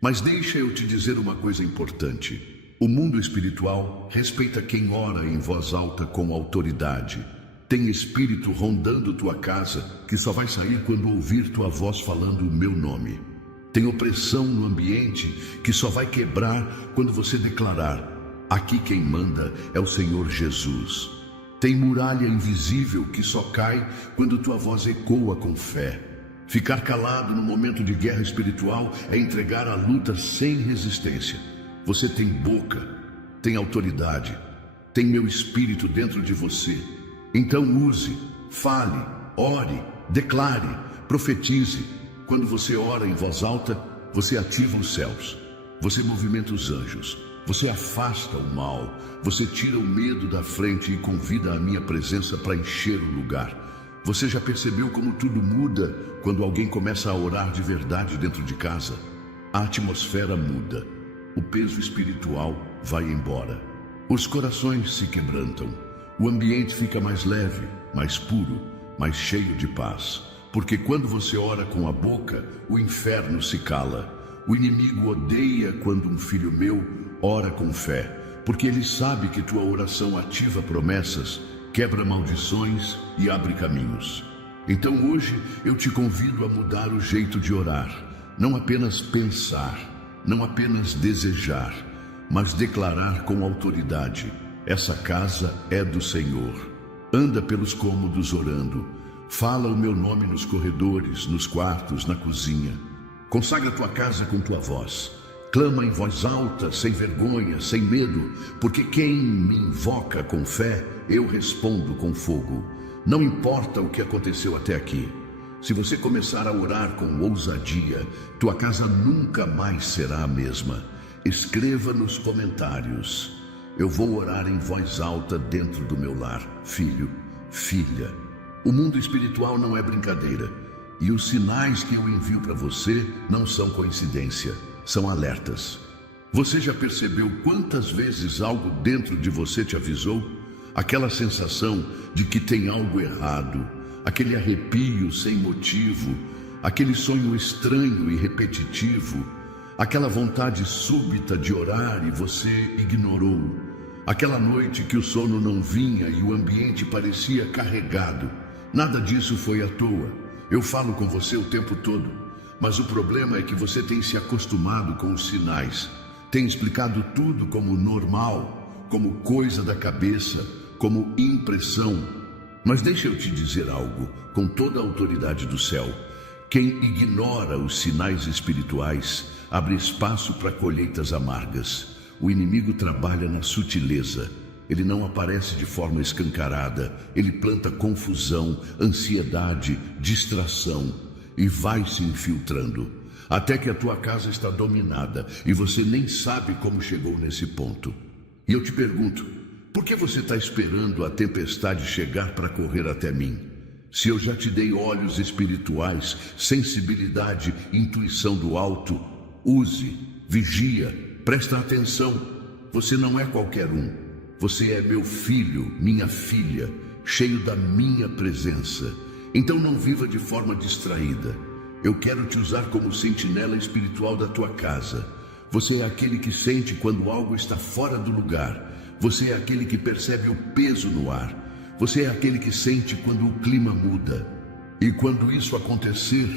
Mas deixa eu te dizer uma coisa importante. O mundo espiritual respeita quem ora em voz alta com autoridade. Tem espírito rondando tua casa que só vai sair quando ouvir tua voz falando o meu nome. Tem opressão no ambiente que só vai quebrar quando você declarar: aqui quem manda é o Senhor Jesus. Tem muralha invisível que só cai quando tua voz ecoa com fé. Ficar calado no momento de guerra espiritual é entregar a luta sem resistência. Você tem boca, tem autoridade, tem meu espírito dentro de você. Então use, fale, ore, declare, profetize. Quando você ora em voz alta, você ativa os céus, você movimenta os anjos, você afasta o mal, você tira o medo da frente e convida a minha presença para encher o lugar. Você já percebeu como tudo muda quando alguém começa a orar de verdade dentro de casa? A atmosfera muda, o peso espiritual vai embora, os corações se quebrantam. O ambiente fica mais leve, mais puro, mais cheio de paz. porque quando você ora com a boca, o inferno se cala. O inimigo odeia quando um filho meu ora com fé, porque ele sabe que tua oração ativa promessas, quebra maldições e abre caminhos. Então hoje eu te convido a mudar o jeito de orar, não apenas pensar, não apenas desejar, mas declarar com autoridade: essa casa é do Senhor. Anda pelos cômodos orando, fala o meu nome nos corredores, nos quartos, na cozinha. Consagra tua casa com tua voz. Clama em voz alta, sem vergonha, sem medo, porque quem me invoca com fé, eu respondo com fogo. Não importa o que aconteceu até aqui. Se você começar a orar com ousadia, tua casa nunca mais será a mesma. Escreva nos comentários: eu vou orar em voz alta dentro do meu lar, filho, filha. O mundo espiritual não é brincadeira, e os sinais que eu envio para você não são coincidência, são alertas. Você já percebeu quantas vezes algo dentro de você te avisou? Aquela sensação de que tem algo errado, aquele arrepio sem motivo, aquele sonho estranho e repetitivo, aquela vontade súbita de orar e você ignorou, aquela noite que o sono não vinha e o ambiente parecia carregado. Nada disso foi à toa. Eu falo com você o tempo todo, mas o problema é que você tem se acostumado com os sinais, tem explicado tudo como normal, como coisa da cabeça, como impressão. Mas deixa eu te dizer algo, com toda a autoridade do céu: quem ignora os sinais espirituais abre espaço para colheitas amargas. O inimigo trabalha na sutileza. Ele não aparece de forma escancarada. Ele planta confusão, ansiedade, distração e vai se infiltrando, até que a tua casa está dominada e você nem sabe como chegou nesse ponto. E eu te pergunto, por que você está esperando a tempestade chegar para correr até mim? Se eu já te dei olhos espirituais, sensibilidade, intuição do alto, use, vigia, presta atenção. Você não é qualquer um. Você é meu filho, minha filha, cheio da minha presença. Então não viva de forma distraída. Eu quero te usar como sentinela espiritual da tua casa. Você é aquele que sente quando algo está fora do lugar. Você é aquele que percebe o peso no ar. Você é aquele que sente quando o clima muda. E quando isso acontecer,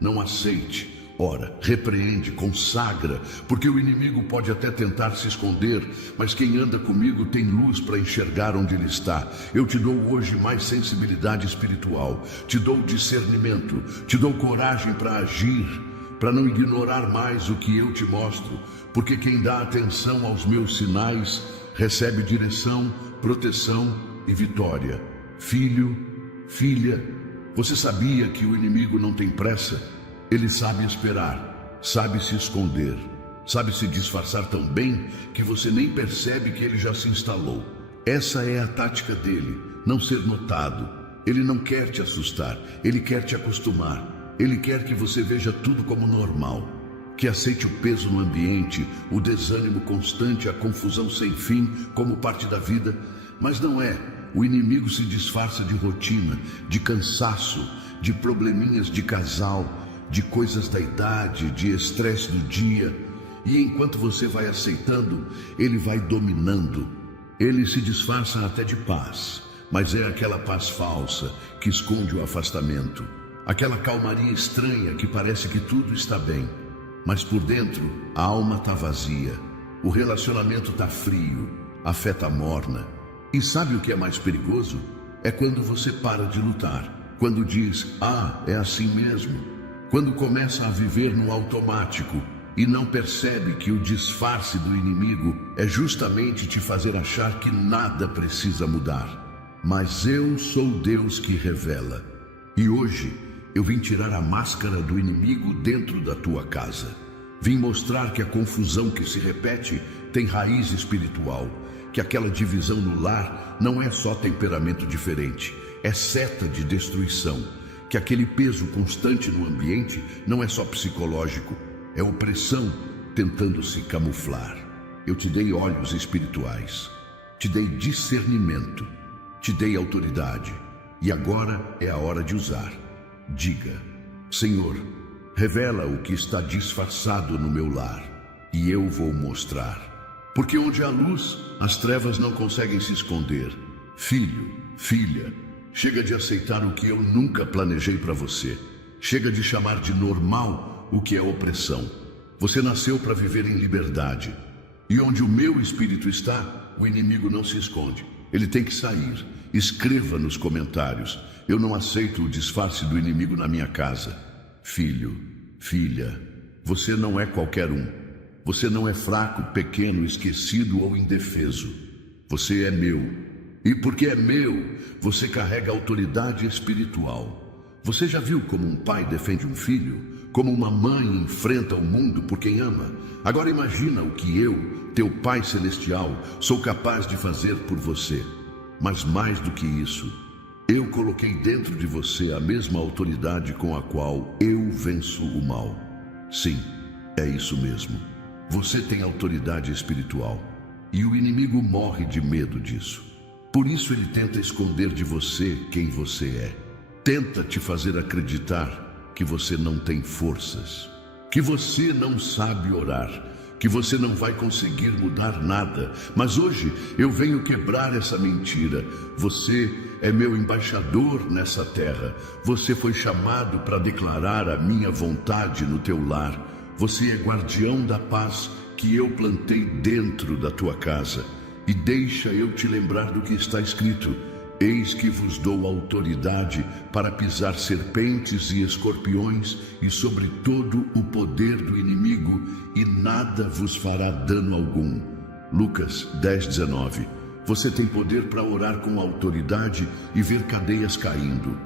não aceite. Ora, repreende, consagra, porque o inimigo pode até tentar se esconder, mas quem anda comigo tem luz para enxergar onde ele está. Eu te dou hoje mais sensibilidade espiritual, te dou discernimento, te dou coragem para agir, para não ignorar mais o que eu te mostro, porque quem dá atenção aos meus sinais recebe direção, proteção e vitória. Filho, filha, você sabia que o inimigo não tem pressa? Ele sabe esperar, sabe se esconder, sabe se disfarçar tão bem que você nem percebe que ele já se instalou. Essa é a tática dele, não ser notado. Ele não quer te assustar, ele quer te acostumar. Ele quer que você veja tudo como normal, que aceite o peso no ambiente, o desânimo constante, a confusão sem fim como parte da vida. Mas não é. O inimigo se disfarça de rotina, de cansaço, de probleminhas de casal, de coisas da idade, de estresse do dia. E enquanto você vai aceitando, ele vai dominando. Ele se disfarça até de paz, mas é aquela paz falsa que esconde o afastamento. Aquela calmaria estranha que parece que tudo está bem, mas por dentro a alma está vazia. O relacionamento está frio, a fé está morna. E sabe o que é mais perigoso? É quando você para de lutar, quando diz: ah, é assim mesmo. Quando começa a viver no automático e não percebe que o disfarce do inimigo é justamente te fazer achar que nada precisa mudar. Mas eu sou Deus que revela. E hoje eu vim tirar a máscara do inimigo dentro da tua casa. Vim mostrar que a confusão que se repete tem raiz espiritual, que aquela divisão no lar não é só temperamento diferente, é seta de destruição. Que aquele peso constante no ambiente não é só psicológico, é opressão tentando se camuflar. Eu te dei olhos espirituais, te dei discernimento, te dei autoridade, e agora é a hora de usar. Diga: Senhor, revela o que está disfarçado no meu lar, e eu vou mostrar. Porque onde há luz, as trevas não conseguem se esconder. Filho, filha, chega de aceitar o que eu nunca planejei para você. Chega de chamar de normal o que é opressão. Você nasceu para viver em liberdade. E onde o meu espírito está, o inimigo não se esconde. Ele tem que sair. Escreva nos comentários: eu não aceito o disfarce do inimigo na minha casa. Filho, filha, você não é qualquer um. Você não é fraco, pequeno, esquecido ou indefeso. Você é meu. E porque é meu, você carrega autoridade espiritual. Você já viu como um pai defende um filho? Como uma mãe enfrenta o mundo por quem ama? Agora imagina o que eu, teu Pai Celestial, sou capaz de fazer por você. Mas mais do que isso, eu coloquei dentro de você a mesma autoridade com a qual eu venço o mal. Sim, é isso mesmo. Você tem autoridade espiritual. E o inimigo morre de medo disso. Por isso ele tenta esconder de você quem você é. Tenta te fazer acreditar que você não tem forças, que você não sabe orar, que você não vai conseguir mudar nada. Mas hoje eu venho quebrar essa mentira. Você é meu embaixador nessa terra. Você foi chamado para declarar a minha vontade no teu lar. Você é guardião da paz que eu plantei dentro da tua casa. E deixa eu te lembrar do que está escrito: eis que vos dou autoridade para pisar serpentes e escorpiões e sobre todo o poder do inimigo, e nada vos fará dano algum. Lucas 10:19. Você tem poder para orar com autoridade e ver cadeias caindo.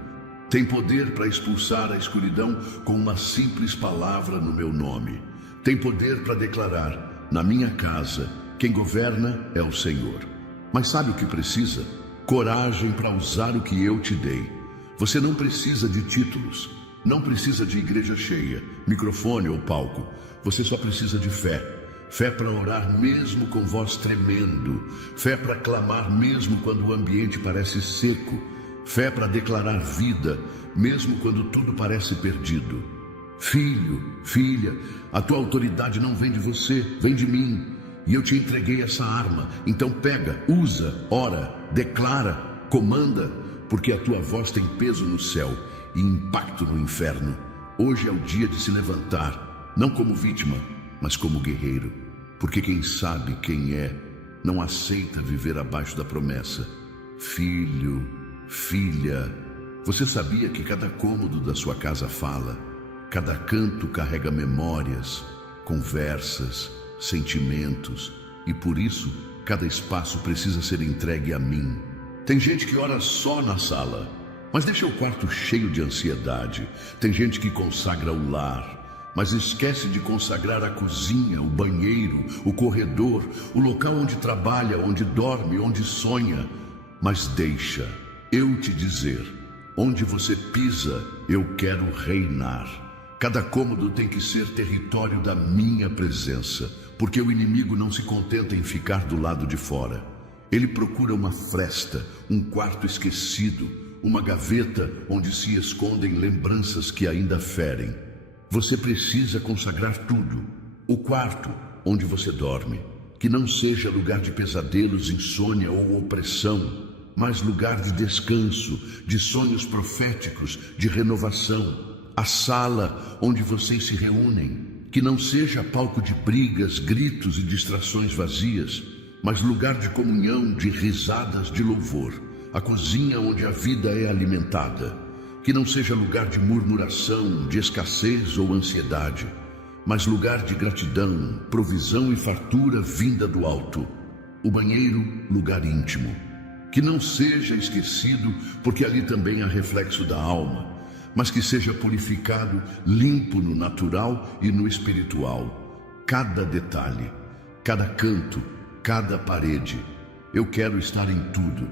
Tem poder para expulsar a escuridão com uma simples palavra no meu nome. Tem poder para declarar: na minha casa, quem governa é o Senhor. Mas sabe o que precisa? Coragem para usar o que eu te dei. Você não precisa de títulos, não precisa de igreja cheia, microfone ou palco. Você só precisa de fé. Fé para orar mesmo com voz tremendo. Fé para clamar mesmo quando o ambiente parece seco. Fé para declarar vida mesmo quando tudo parece perdido. Filho, filha, a tua autoridade não vem de você, vem de mim. E eu te entreguei essa arma. Então pega, usa, ora, declara, comanda, porque a tua voz tem peso no céu e impacto no inferno. Hoje é o dia de se levantar, não como vítima, mas como guerreiro. Porque quem sabe quem é, não aceita viver abaixo da promessa. Filho, filha, você sabia que cada cômodo da sua casa fala? Cada canto carrega memórias, conversas, sentimentos, e por isso cada espaço precisa ser entregue a mim. Tem gente que ora só na sala, mas deixa o quarto cheio de ansiedade. Tem gente que consagra o lar, mas esquece de consagrar a cozinha, o banheiro, o corredor, o local onde trabalha, onde dorme, onde sonha. Mas deixa eu te dizer: onde você pisa, eu quero reinar. Cada cômodo tem que ser território da minha presença, porque o inimigo não se contenta em ficar do lado de fora. Ele procura uma fresta, um quarto esquecido, uma gaveta onde se escondem lembranças que ainda ferem. Você precisa consagrar tudo. O quarto onde você dorme, que não seja lugar de pesadelos, insônia ou opressão, mas lugar de descanso, de sonhos proféticos, de renovação. A sala onde vocês se reúnem, que não seja palco de brigas, gritos e distrações vazias, mas lugar de comunhão, de risadas, de louvor. A cozinha onde a vida é alimentada, que não seja lugar de murmuração, de escassez ou ansiedade, mas lugar de gratidão, provisão e fartura vinda do alto. O banheiro, lugar íntimo, que não seja esquecido, porque ali também há reflexo da alma, mas que seja purificado, limpo no natural e no espiritual. Cada detalhe, cada canto, cada parede. Eu quero estar em tudo,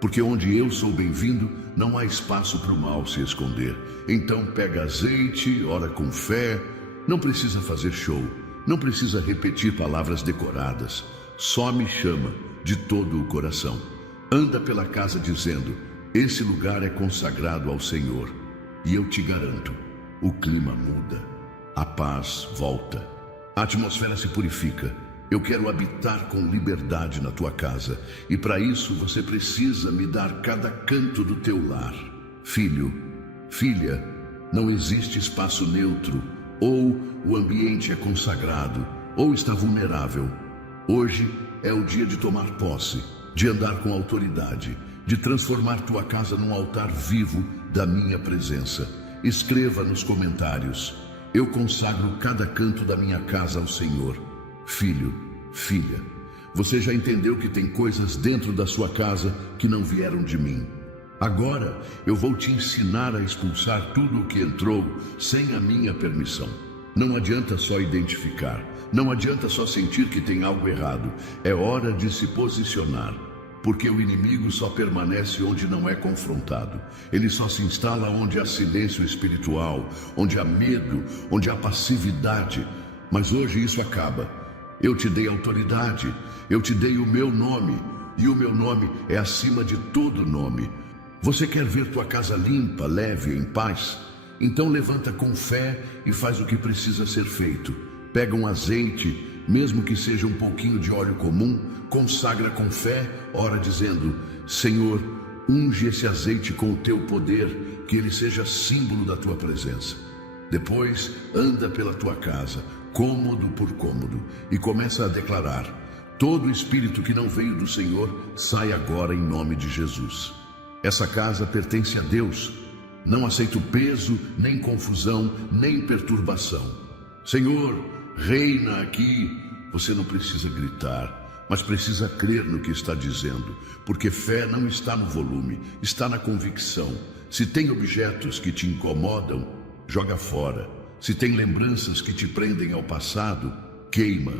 porque onde eu sou bem-vindo, não há espaço para o mal se esconder. Então pega azeite, ora com fé, não precisa fazer show, não precisa repetir palavras decoradas, só me chama de todo o coração. Anda pela casa dizendo: esse lugar é consagrado ao Senhor. e eu te garanto, o clima muda, a paz volta, a atmosfera se purifica. Eu quero habitar com liberdade na tua casa, e para isso você precisa me dar cada canto do teu lar. Filho, filha, não existe espaço neutro, ou o ambiente é consagrado, ou está vulnerável. Hoje é o dia de tomar posse, de andar com autoridade, de transformar tua casa num altar vivo da minha presença. Escreva nos comentários: eu consagro cada canto da minha casa ao Senhor. Filho, filha, você já entendeu que tem coisas dentro da sua casa que não vieram de mim. Agora eu vou te ensinar a expulsar tudo o que entrou sem a minha permissão. Não adianta só identificar, não adianta só sentir que tem algo errado. É hora de se posicionar, porque o inimigo só permanece onde não é confrontado. Ele só se instala onde há silêncio espiritual, onde há medo, onde há passividade. Mas hoje isso acaba. Eu te dei autoridade, eu te dei o meu nome, e o meu nome é acima de todo nome. Você quer ver tua casa limpa, leve, em paz? Então levanta com fé e faz o que precisa ser feito. Pega um azeite, mesmo que seja um pouquinho de óleo comum, consagra com fé, ora dizendo: Senhor, unge esse azeite com o teu poder, que ele seja símbolo da tua presença. Depois, anda pela tua casa, cômodo por cômodo, e começa a declarar: todo espírito que não veio do Senhor, sai agora em nome de Jesus. Essa casa pertence a Deus. Não aceito peso, nem confusão, nem perturbação. Senhor, reina aqui. Você não precisa gritar, mas precisa crer no que está dizendo, porque fé não está no volume, está na convicção. Se tem objetos que te incomodam, joga fora. Se tem lembranças que te prendem ao passado, queima.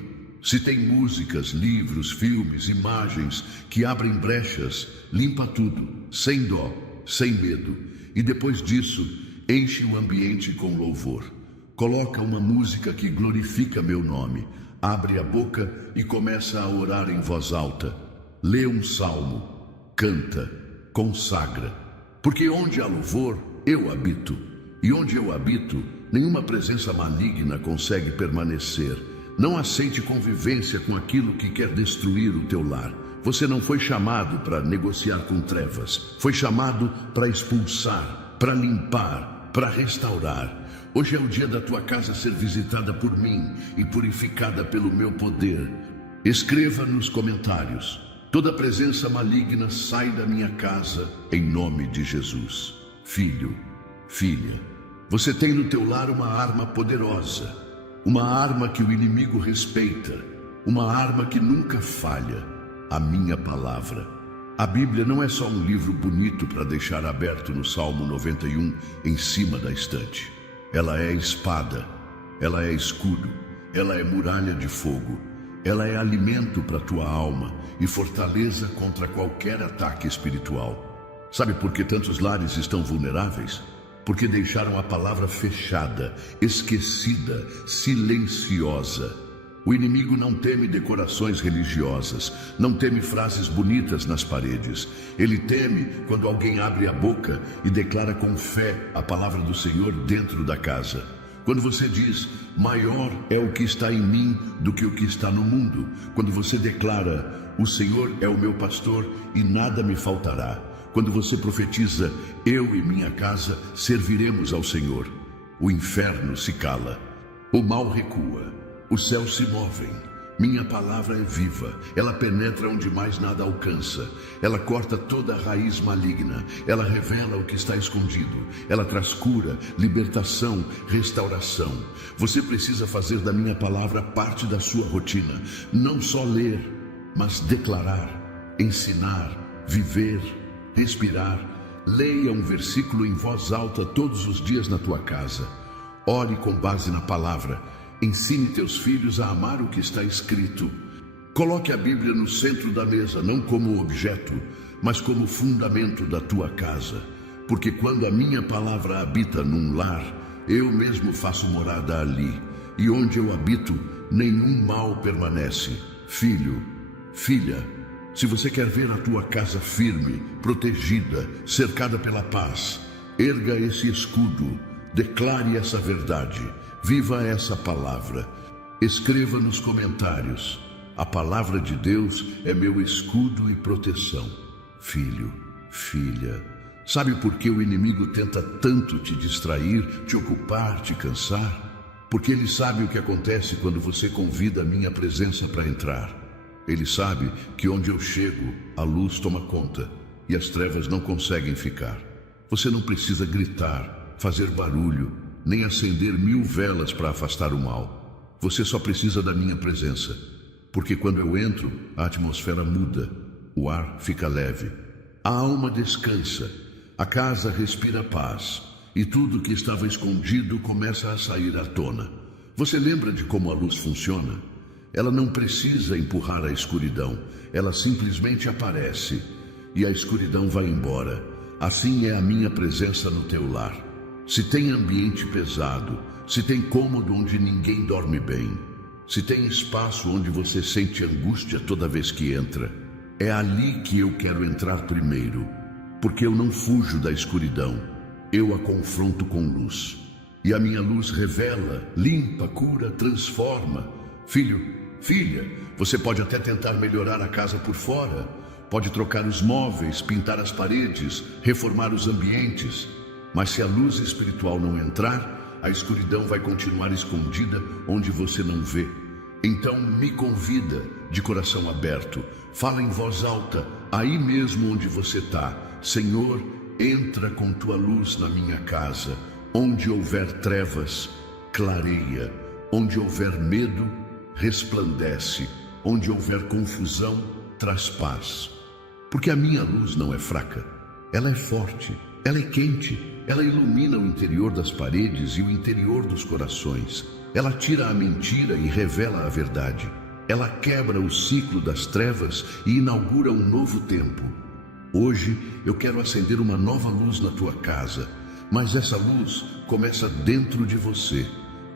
Se tem músicas, livros, filmes, imagens que abrem brechas, limpa tudo, sem dó, sem medo. E depois disso, enche o ambiente com louvor. Coloca uma música que glorifica meu nome. Abre a boca e começa a orar em voz alta. Lê um salmo, canta, consagra. Porque onde há louvor, eu habito. E onde eu habito, nenhuma presença maligna consegue permanecer. Não aceite convivência com aquilo que quer destruir o teu lar. Você não foi chamado para negociar com trevas. Foi chamado para expulsar, para limpar, para restaurar. Hoje é o dia da tua casa ser visitada por mim e purificada pelo meu poder. Escreva nos comentários: toda presença maligna sai da minha casa em nome de Jesus. Filho, filha, você tem no teu lar uma arma poderosa, uma arma que o inimigo respeita, uma arma que nunca falha: a minha palavra. A Bíblia não é só um livro bonito para deixar aberto no Salmo 91 em cima da estante. Ela é espada, ela é escudo, ela é muralha de fogo, ela é alimento para tua alma e fortaleza contra qualquer ataque espiritual. Sabe por que tantos lares estão vulneráveis? Porque deixaram a palavra fechada, esquecida, silenciosa. O inimigo não teme decorações religiosas, não teme frases bonitas nas paredes. Ele teme quando alguém abre a boca e declara com fé a palavra do Senhor dentro da casa. Quando você diz: maior é o que está em mim do que o que está no mundo. Quando você declara: o Senhor é o meu pastor e nada me faltará. Quando você profetiza: eu e minha casa serviremos ao Senhor. O inferno se cala, o mal recua, os céus se movem. Minha palavra é viva, ela penetra onde mais nada alcança. Ela corta toda a raiz maligna, ela revela o que está escondido. Ela traz cura, libertação, restauração. Você precisa fazer da minha palavra parte da sua rotina. Não só ler, mas declarar, ensinar, viver, respirar. Leia um versículo em voz alta todos os dias na tua casa. Ore com base na palavra. Ensine teus filhos a amar o que está escrito. Coloque a Bíblia no centro da mesa, não como objeto, mas como fundamento da tua casa. Porque quando a minha palavra habita num lar, eu mesmo faço morada ali. E onde eu habito, nenhum mal permanece. Filho, filha, se você quer ver a tua casa firme, protegida, cercada pela paz, erga esse escudo, declare essa verdade, viva essa palavra. Escreva nos comentários: a palavra de Deus é meu escudo e proteção. Filho, filha, sabe por que o inimigo tenta tanto te distrair, te ocupar, te cansar? Porque ele sabe o que acontece quando você convida a minha presença para entrar. Ele sabe que onde eu chego, a luz toma conta e as trevas não conseguem ficar. Você não precisa gritar, fazer barulho, nem acender 1000 velas para afastar o mal. Você só precisa da minha presença, porque quando eu entro, a atmosfera muda, o ar fica leve, a alma descansa, a casa respira paz, e tudo que estava escondido começa a sair à tona. Você lembra de como a luz funciona? Ela não precisa empurrar a escuridão, ela simplesmente aparece, e a escuridão vai embora. Assim é a minha presença no teu lar. Se tem ambiente pesado, se tem cômodo onde ninguém dorme bem, se tem espaço onde você sente angústia toda vez que entra, é ali que eu quero entrar primeiro, porque eu não fujo da escuridão, eu a confronto com luz. E a minha luz revela, limpa, cura, transforma. Filho, filha, você pode até tentar melhorar a casa por fora, pode trocar os móveis, pintar as paredes, reformar os ambientes, mas se a luz espiritual não entrar, a escuridão vai continuar escondida onde você não vê. Então me convida, de coração aberto, fala em voz alta, aí mesmo onde você está: Senhor, entra com tua luz na minha casa. Onde houver trevas, clareia. Onde houver medo, resplandece. Onde houver confusão, traz paz. Porque a minha luz não é fraca, ela é forte, ela é quente, ela ilumina o interior das paredes e o interior dos corações. Ela tira a mentira e revela a verdade. Ela quebra o ciclo das trevas e inaugura um novo tempo. Hoje eu quero acender uma nova luz na tua casa, mas essa luz começa dentro de você,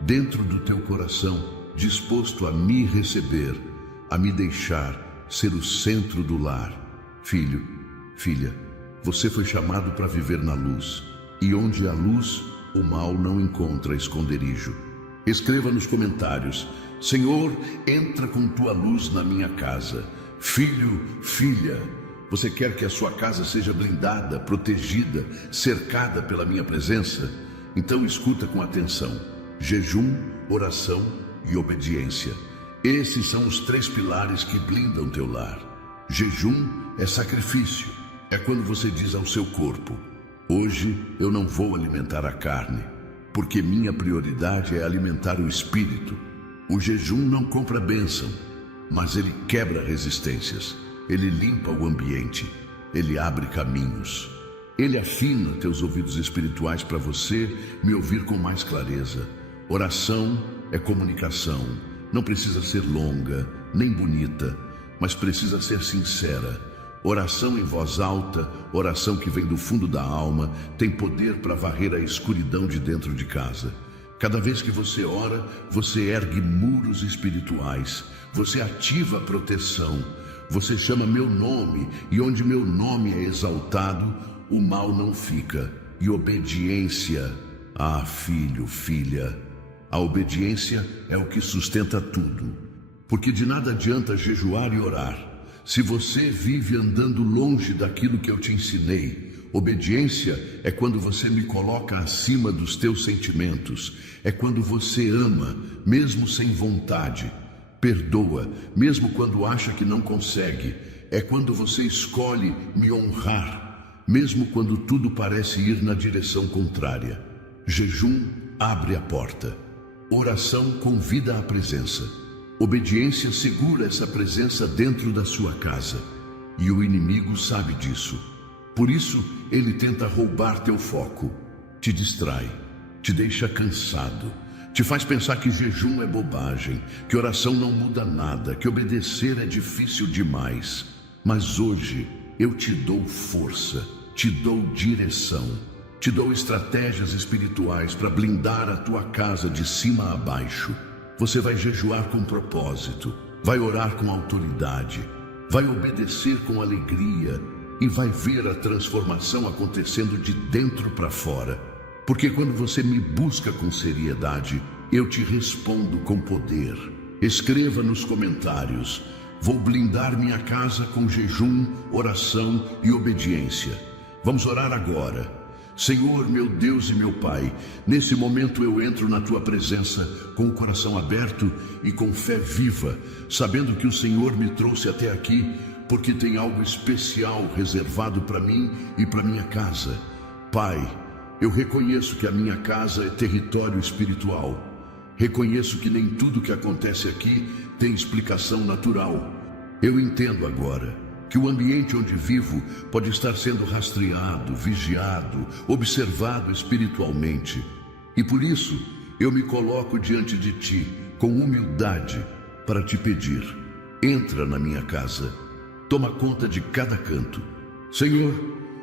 dentro do teu coração, disposto a me receber, a me deixar ser o centro do lar. Filho, filha, você foi chamado para viver na luz, e onde há luz, o mal não encontra esconderijo. Escreva nos comentários: Senhor, entra com tua luz na minha casa. Filho, filha, você quer que a sua casa seja blindada, protegida, cercada pela minha presença? Então escuta com atenção: jejum, oração e obediência. Esses são os 3 pilares que blindam teu lar. Jejum é sacrifício. É quando você diz ao seu corpo: hoje eu não vou alimentar a carne, porque minha prioridade é alimentar o espírito. O jejum não compra bênção, mas ele quebra resistências. Ele limpa o ambiente, ele abre caminhos. Ele afina teus ouvidos espirituais para você me ouvir com mais clareza. Oração é comunicação. Não precisa ser longa, nem bonita, mas precisa ser sincera. Oração em voz alta, oração que vem do fundo da alma, tem poder para varrer a escuridão de dentro de casa. Cada vez que você ora, você ergue muros espirituais, você ativa a proteção, você chama meu nome, e onde meu nome é exaltado, o mal não fica. E obediência, filho, filha, a obediência é o que sustenta tudo, porque de nada adianta jejuar e orar se você vive andando longe daquilo que eu te ensinei. Obediência é quando você me coloca acima dos teus sentimentos. É quando você ama, mesmo sem vontade. Perdoa, mesmo quando acha que não consegue. É quando você escolhe me honrar, mesmo quando tudo parece ir na direção contrária. Jejum abre a porta. Oração convida à presença. Obediência segura essa presença dentro da sua casa. E o inimigo sabe disso. Por isso, ele tenta roubar teu foco. Te distrai, te deixa cansado, te faz pensar que jejum é bobagem, que oração não muda nada, que obedecer é difícil demais. Mas hoje eu te dou força, te dou direção, te dou estratégias espirituais para blindar a tua casa de cima a baixo. Você vai jejuar com propósito, vai orar com autoridade, vai obedecer com alegria, e vai ver a transformação acontecendo de dentro para fora. Porque quando você me busca com seriedade, eu te respondo com poder. Escreva nos comentários: vou blindar minha casa com jejum, oração e obediência. Vamos orar agora. Senhor, meu Deus e meu Pai, nesse momento eu entro na Tua presença com o coração aberto e com fé viva, sabendo que o Senhor me trouxe até aqui porque tem algo especial reservado para mim e para minha casa. Pai, eu reconheço que a minha casa é território espiritual. Reconheço que nem tudo que acontece aqui tem explicação natural. Eu entendo agora que o ambiente onde vivo pode estar sendo rastreado, vigiado, observado espiritualmente. E por isso, eu me coloco diante de Ti com humildade para Te pedir: entra na minha casa, toma conta de cada canto. Senhor,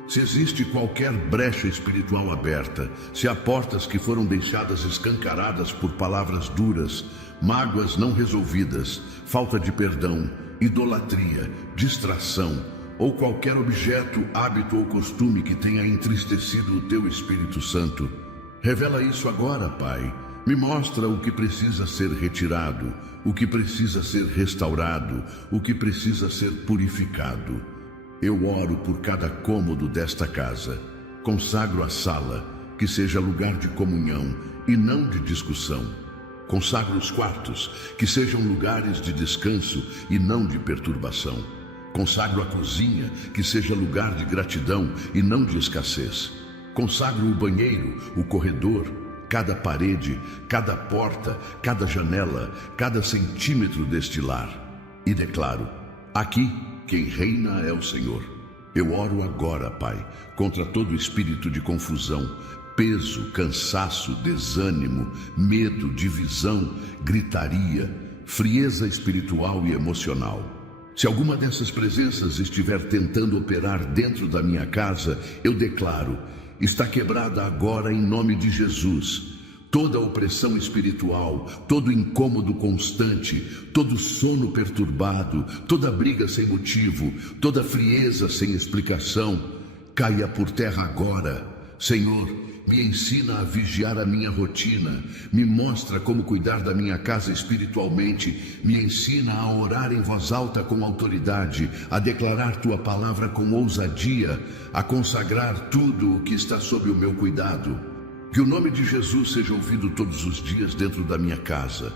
se existe qualquer brecha espiritual aberta, se há portas que foram deixadas escancaradas por palavras duras, mágoas não resolvidas, falta de perdão, idolatria, distração ou qualquer objeto, hábito ou costume que tenha entristecido o Teu Espírito Santo, revela isso agora, Pai. Me mostra o que precisa ser retirado, o que precisa ser restaurado, o que precisa ser purificado. Eu oro por cada cômodo desta casa. Consagro a sala, que seja lugar de comunhão e não de discussão. Consagro os quartos, que sejam lugares de descanso e não de perturbação. Consagro a cozinha, que seja lugar de gratidão e não de escassez. Consagro o banheiro, o corredor, cada parede, cada porta, cada janela, cada centímetro deste lar. E declaro: aqui quem reina é o Senhor. Eu oro agora, Pai, contra todo espírito de confusão, peso, cansaço, desânimo, medo, divisão, gritaria, frieza espiritual e emocional. Se alguma dessas presenças estiver tentando operar dentro da minha casa, eu declaro: está quebrada agora em nome de Jesus. Toda opressão espiritual, todo incômodo constante, todo sono perturbado, toda briga sem motivo, toda frieza sem explicação, caia por terra agora. Senhor, me ensina a vigiar a minha rotina, me mostra como cuidar da minha casa espiritualmente, me ensina a orar em voz alta com autoridade, a declarar Tua palavra com ousadia, a consagrar tudo o que está sob o meu cuidado. Que o nome de Jesus seja ouvido todos os dias dentro da minha casa,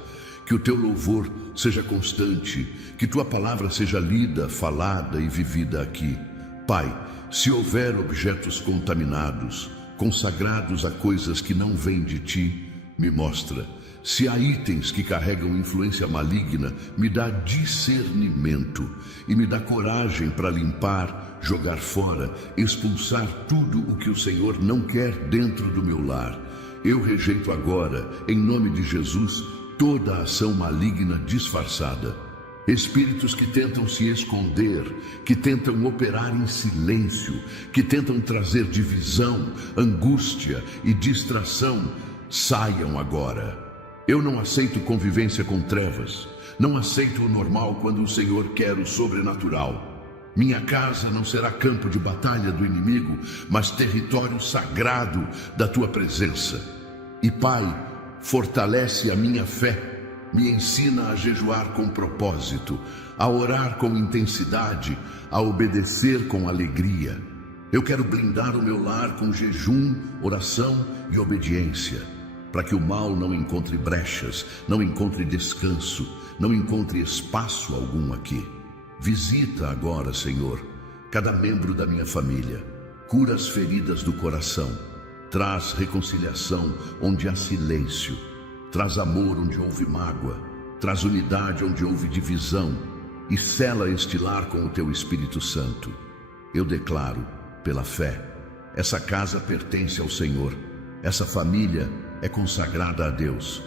que o Teu louvor seja constante, que Tua palavra seja lida, falada e vivida aqui. Pai, se houver objetos contaminados, consagrados a coisas que não vêm de Ti, me mostra. Se há itens que carregam influência maligna, me dá discernimento e me dá coragem para limpar, jogar fora, expulsar tudo o que o Senhor não quer dentro do meu lar. Eu rejeito agora, em nome de Jesus, toda ação maligna disfarçada. Espíritos que tentam se esconder, que tentam operar em silêncio, que tentam trazer divisão, angústia e distração, saiam agora. Eu não aceito convivência com trevas. Não aceito o normal quando o Senhor quer o sobrenatural. Minha casa não será campo de batalha do inimigo, mas território sagrado da Tua presença. E Pai, fortalece a minha fé. Me ensina a jejuar com propósito, a orar com intensidade, a obedecer com alegria. Eu quero blindar o meu lar com jejum, oração e obediência, para que o mal não encontre brechas, não encontre descanso, não encontre espaço algum aqui. Visita agora, Senhor, cada membro da minha família. Cura as feridas do coração. Traz reconciliação onde há silêncio. Traz amor onde houve mágoa. Traz unidade onde houve divisão. E sela este lar com o Teu Espírito Santo. Eu declaro, pela fé, essa casa pertence ao Senhor. Essa família é consagrada a Deus.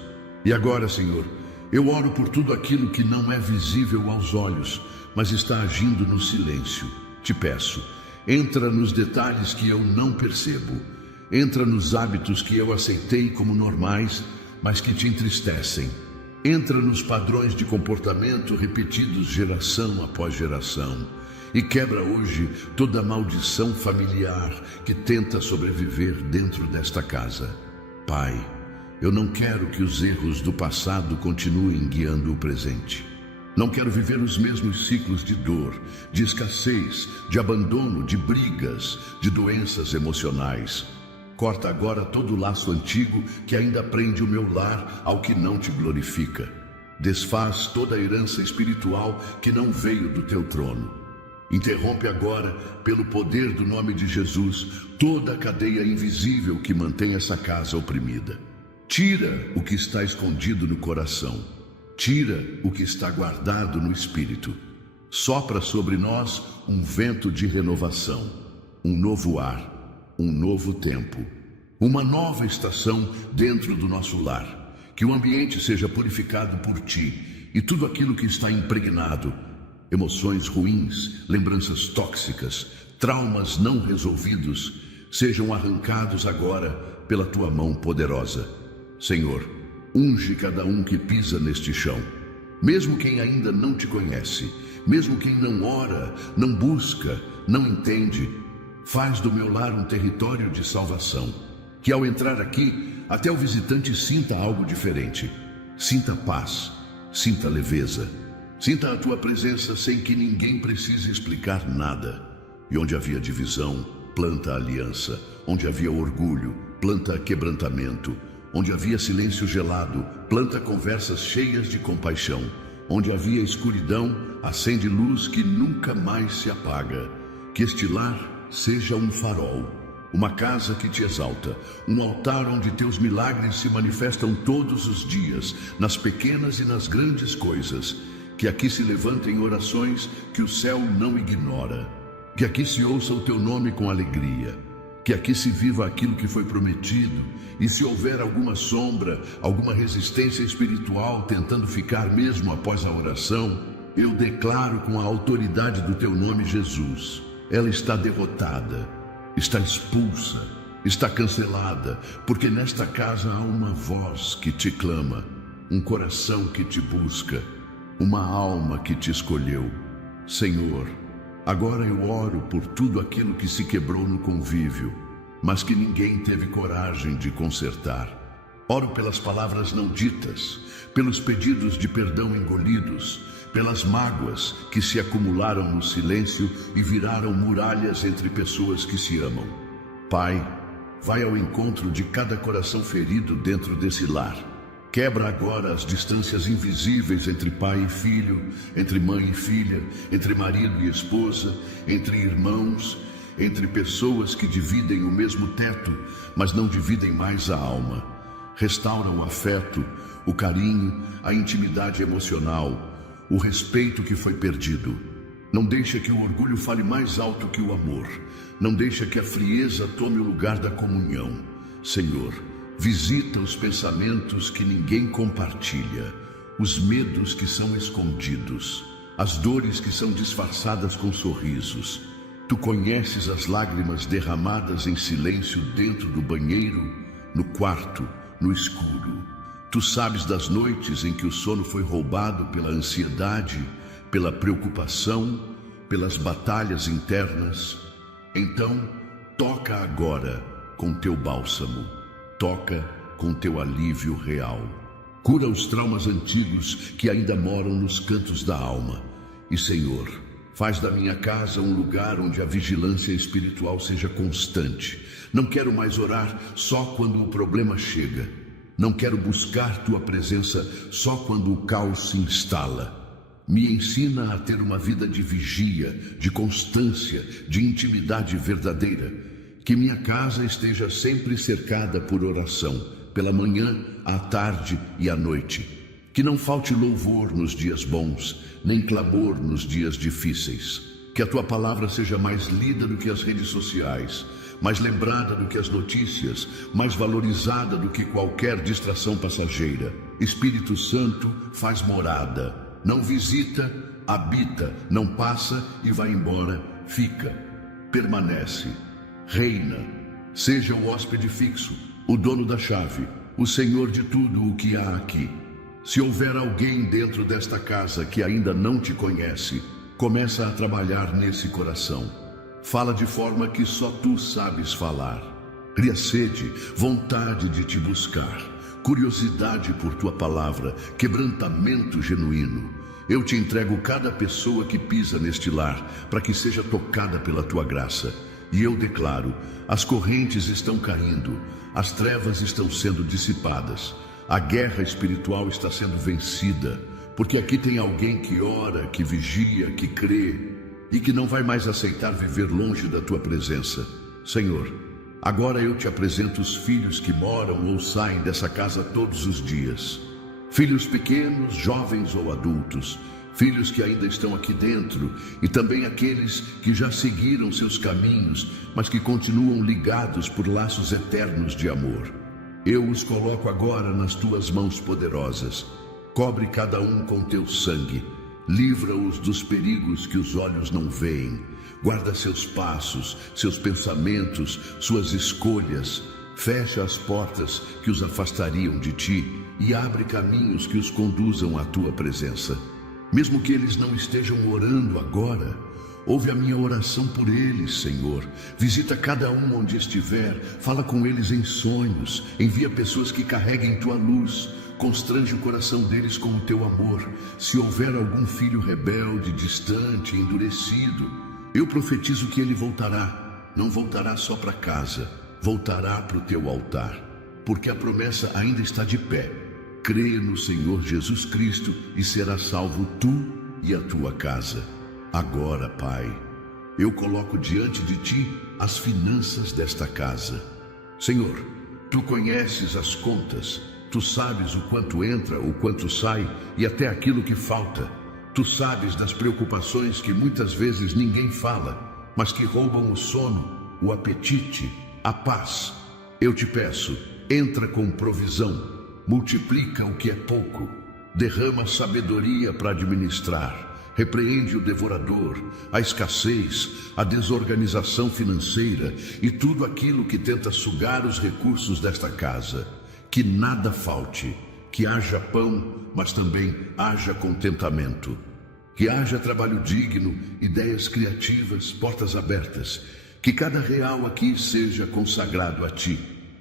E agora, Senhor, eu oro por tudo aquilo que não é visível aos olhos, mas está agindo no silêncio. Te peço, entra nos detalhes que eu não percebo. Entra nos hábitos que eu aceitei como normais, mas que te entristecem. Entra nos padrões de comportamento repetidos geração após geração. e quebra hoje toda maldição familiar que tenta sobreviver dentro desta casa. Pai, eu não quero que os erros do passado continuem guiando o presente. Não quero viver os mesmos ciclos de dor, de escassez, de abandono, de brigas, de doenças emocionais. Corta agora todo o laço antigo que ainda prende o meu lar ao que não te glorifica. Desfaz toda a herança espiritual que não veio do teu trono. Interrompe agora, pelo poder do nome de Jesus, toda a cadeia invisível que mantém essa casa oprimida. Tira o que está escondido no coração. Tira o que está guardado no espírito. Sopra sobre nós um vento de renovação, um novo ar, um novo tempo, uma nova estação dentro do nosso lar. Que o ambiente seja purificado por ti e tudo aquilo que está impregnado, emoções ruins, lembranças tóxicas, traumas não resolvidos, sejam arrancados agora pela tua mão poderosa. Senhor, unge cada um que pisa neste chão, mesmo quem ainda não te conhece, mesmo quem não ora, não busca, não entende. Faz do meu lar um território de salvação, que ao entrar aqui, até o visitante sinta algo diferente. Sinta paz, sinta leveza, sinta a tua presença sem que ninguém precise explicar nada. E onde havia divisão, planta aliança. Onde havia orgulho, planta quebrantamento. Onde havia silêncio gelado, planta conversas cheias de compaixão. Onde havia escuridão, acende luz que nunca mais se apaga. Que este lar seja um farol, uma casa que te exalta, um altar onde teus milagres se manifestam todos os dias, nas pequenas e nas grandes coisas. Que aqui se levantem orações que o céu não ignora. Que aqui se ouça o teu nome com alegria. Que aqui se viva aquilo que foi prometido, e se houver alguma sombra, alguma resistência espiritual tentando ficar mesmo após a oração, eu declaro com a autoridade do teu nome, Jesus, ela está derrotada, está expulsa, está cancelada, porque nesta casa há uma voz que te clama, um coração que te busca, uma alma que te escolheu. Senhor, agora eu oro por tudo aquilo que se quebrou no convívio, mas que ninguém teve coragem de consertar. Oro pelas palavras não ditas, pelos pedidos de perdão engolidos, pelas mágoas que se acumularam no silêncio e viraram muralhas entre pessoas que se amam. Pai, vai ao encontro de cada coração ferido dentro desse lar. Quebra agora as distâncias invisíveis entre pai e filho, entre mãe e filha, entre marido e esposa, entre irmãos, entre pessoas que dividem o mesmo teto, mas não dividem mais a alma. Restaura o afeto, o carinho, a intimidade emocional, o respeito que foi perdido. Não deixa que o orgulho fale mais alto que o amor. Não deixa que a frieza tome o lugar da comunhão. Senhor, visita os pensamentos que ninguém compartilha, os medos que são escondidos, as dores que são disfarçadas com sorrisos. Tu conheces as lágrimas derramadas em silêncio dentro do banheiro, no quarto, no escuro. Tu sabes das noites em que o sono foi roubado pela ansiedade, pela preocupação, pelas batalhas internas. Então, toca agora com teu bálsamo. Toca com teu alívio real. Cura os traumas antigos que ainda moram nos cantos da alma. E, Senhor, faz da minha casa um lugar onde a vigilância espiritual seja constante. Não quero mais orar só quando o problema chega. Não quero buscar tua presença só quando o caos se instala. Me ensina a ter uma vida de vigia, de constância, de intimidade verdadeira. Que minha casa esteja sempre cercada por oração, pela manhã, à tarde e à noite. Que não falte louvor nos dias bons, nem clamor nos dias difíceis. Que a tua palavra seja mais lida do que as redes sociais, mais lembrada do que as notícias, mais valorizada do que qualquer distração passageira. Espírito Santo, faz morada. Não visita, habita, não passa e vai embora, fica, permanece, reina. Seja o hóspede fixo, o dono da chave, o senhor de tudo o que há aqui. Se houver alguém dentro desta casa que ainda não te conhece, Começa a trabalhar nesse coração. Fala de forma que só tu sabes falar. Cria sede, vontade de te buscar, curiosidade por tua palavra, quebrantamento genuíno. Eu te entrego cada pessoa que pisa neste lar, para que seja tocada pela tua graça. E eu declaro, as correntes estão caindo, as trevas estão sendo dissipadas, a guerra espiritual está sendo vencida, porque aqui tem alguém que ora, que vigia, que crê, e que não vai mais aceitar viver longe da tua presença. Senhor, agora eu te apresento os filhos que moram ou saem dessa casa todos os dias. Filhos pequenos, jovens ou adultos, filhos que ainda estão aqui dentro e também aqueles que já seguiram seus caminhos, mas que continuam ligados por laços eternos de amor. Eu os coloco agora nas tuas mãos poderosas. Cobre cada um com teu sangue. Livra-os dos perigos que os olhos não veem. Guarda seus passos, seus pensamentos, suas escolhas. Fecha as portas que os afastariam de ti e abre caminhos que os conduzam à tua presença. Mesmo que eles não estejam orando agora, ouve a minha oração por eles, Senhor. Visita cada um onde estiver, fala com eles em sonhos, envia pessoas que carreguem tua luz, constrange o coração deles com o teu amor. Se houver algum filho rebelde, distante, endurecido, eu profetizo que ele voltará. Não voltará só para casa, voltará para o teu altar, porque a promessa ainda está de pé. Crê no Senhor Jesus Cristo e serás salvo tu e a tua casa. Agora, Pai, eu coloco diante de ti as finanças desta casa. Senhor, tu conheces as contas, tu sabes o quanto entra, o quanto sai e até aquilo que falta. Tu sabes das preocupações que muitas vezes ninguém fala, mas que roubam o sono, o apetite, a paz. Eu te peço, entra com provisão. Multiplica o que é pouco, derrama sabedoria para administrar, repreende o devorador, a escassez, a desorganização financeira e tudo aquilo que tenta sugar os recursos desta casa. Que nada falte, que haja pão, mas também haja contentamento. Que haja trabalho digno, ideias criativas, portas abertas. Que cada real aqui seja consagrado a ti.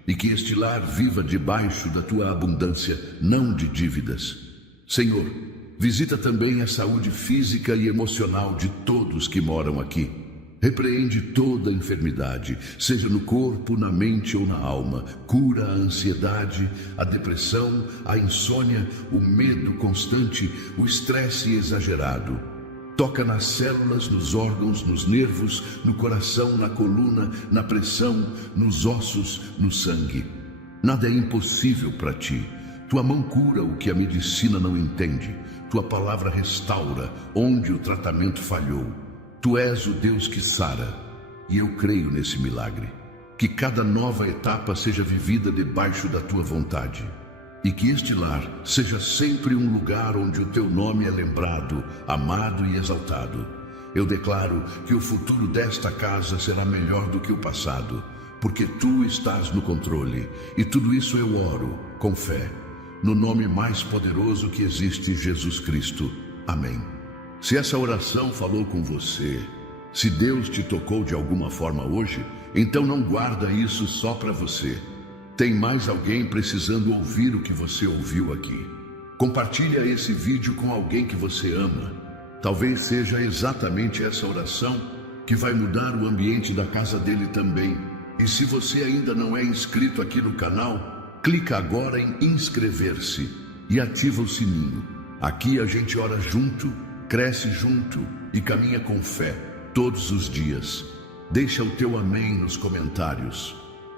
E que este lar viva debaixo da tua abundância, não de dívidas. Senhor, visita também a saúde física e emocional de todos que moram aqui. Repreende toda enfermidade, seja no corpo, na mente ou na alma. Cura a ansiedade, a depressão, a insônia, o medo constante, o estresse exagerado. Toca nas células, nos órgãos, nos nervos, no coração, na coluna, na pressão, nos ossos, no sangue. Nada é impossível para ti. Tua mão cura o que a medicina não entende. Tua palavra restaura onde o tratamento falhou. Tu és o Deus que sara, e eu creio nesse milagre. Que cada nova etapa seja vivida debaixo da tua vontade. E que este lar seja sempre um lugar onde o teu nome é lembrado, amado e exaltado. Eu declaro que o futuro desta casa será melhor do que o passado, porque tu estás no controle. E tudo isso eu oro, com fé, no nome mais poderoso que existe, Jesus Cristo. Amém. Se essa oração falou com você, se Deus te tocou de alguma forma hoje, então não guarda isso só para você. Tem mais alguém precisando ouvir o que você ouviu aqui. Compartilha esse vídeo com alguém que você ama. Talvez seja exatamente essa oração que vai mudar o ambiente da casa dele também. E se você ainda não é inscrito aqui no canal, clica agora em inscrever-se e ativa o sininho. Aqui a gente ora junto, cresce junto e caminha com fé todos os dias. Deixa o teu amém nos comentários.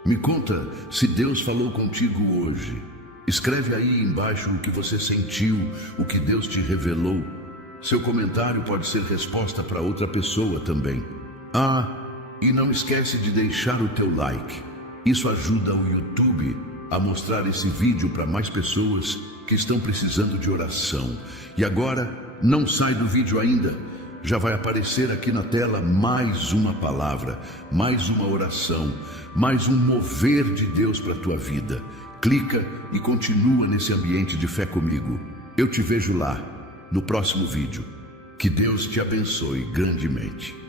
Me conta se Deus falou contigo hoje. Escreve aí embaixo o que você sentiu, o que Deus te revelou. Seu comentário pode ser resposta para outra pessoa também. E não esquece de deixar o teu like. Isso ajuda o YouTube a mostrar esse vídeo para mais pessoas que estão precisando de oração. E agora, não sai do vídeo ainda. Já vai aparecer aqui na tela mais uma palavra, mais uma oração, mais um mover de Deus para a tua vida. Clica e continua nesse ambiente de fé comigo. Eu te vejo lá, no próximo vídeo. Que Deus te abençoe grandemente.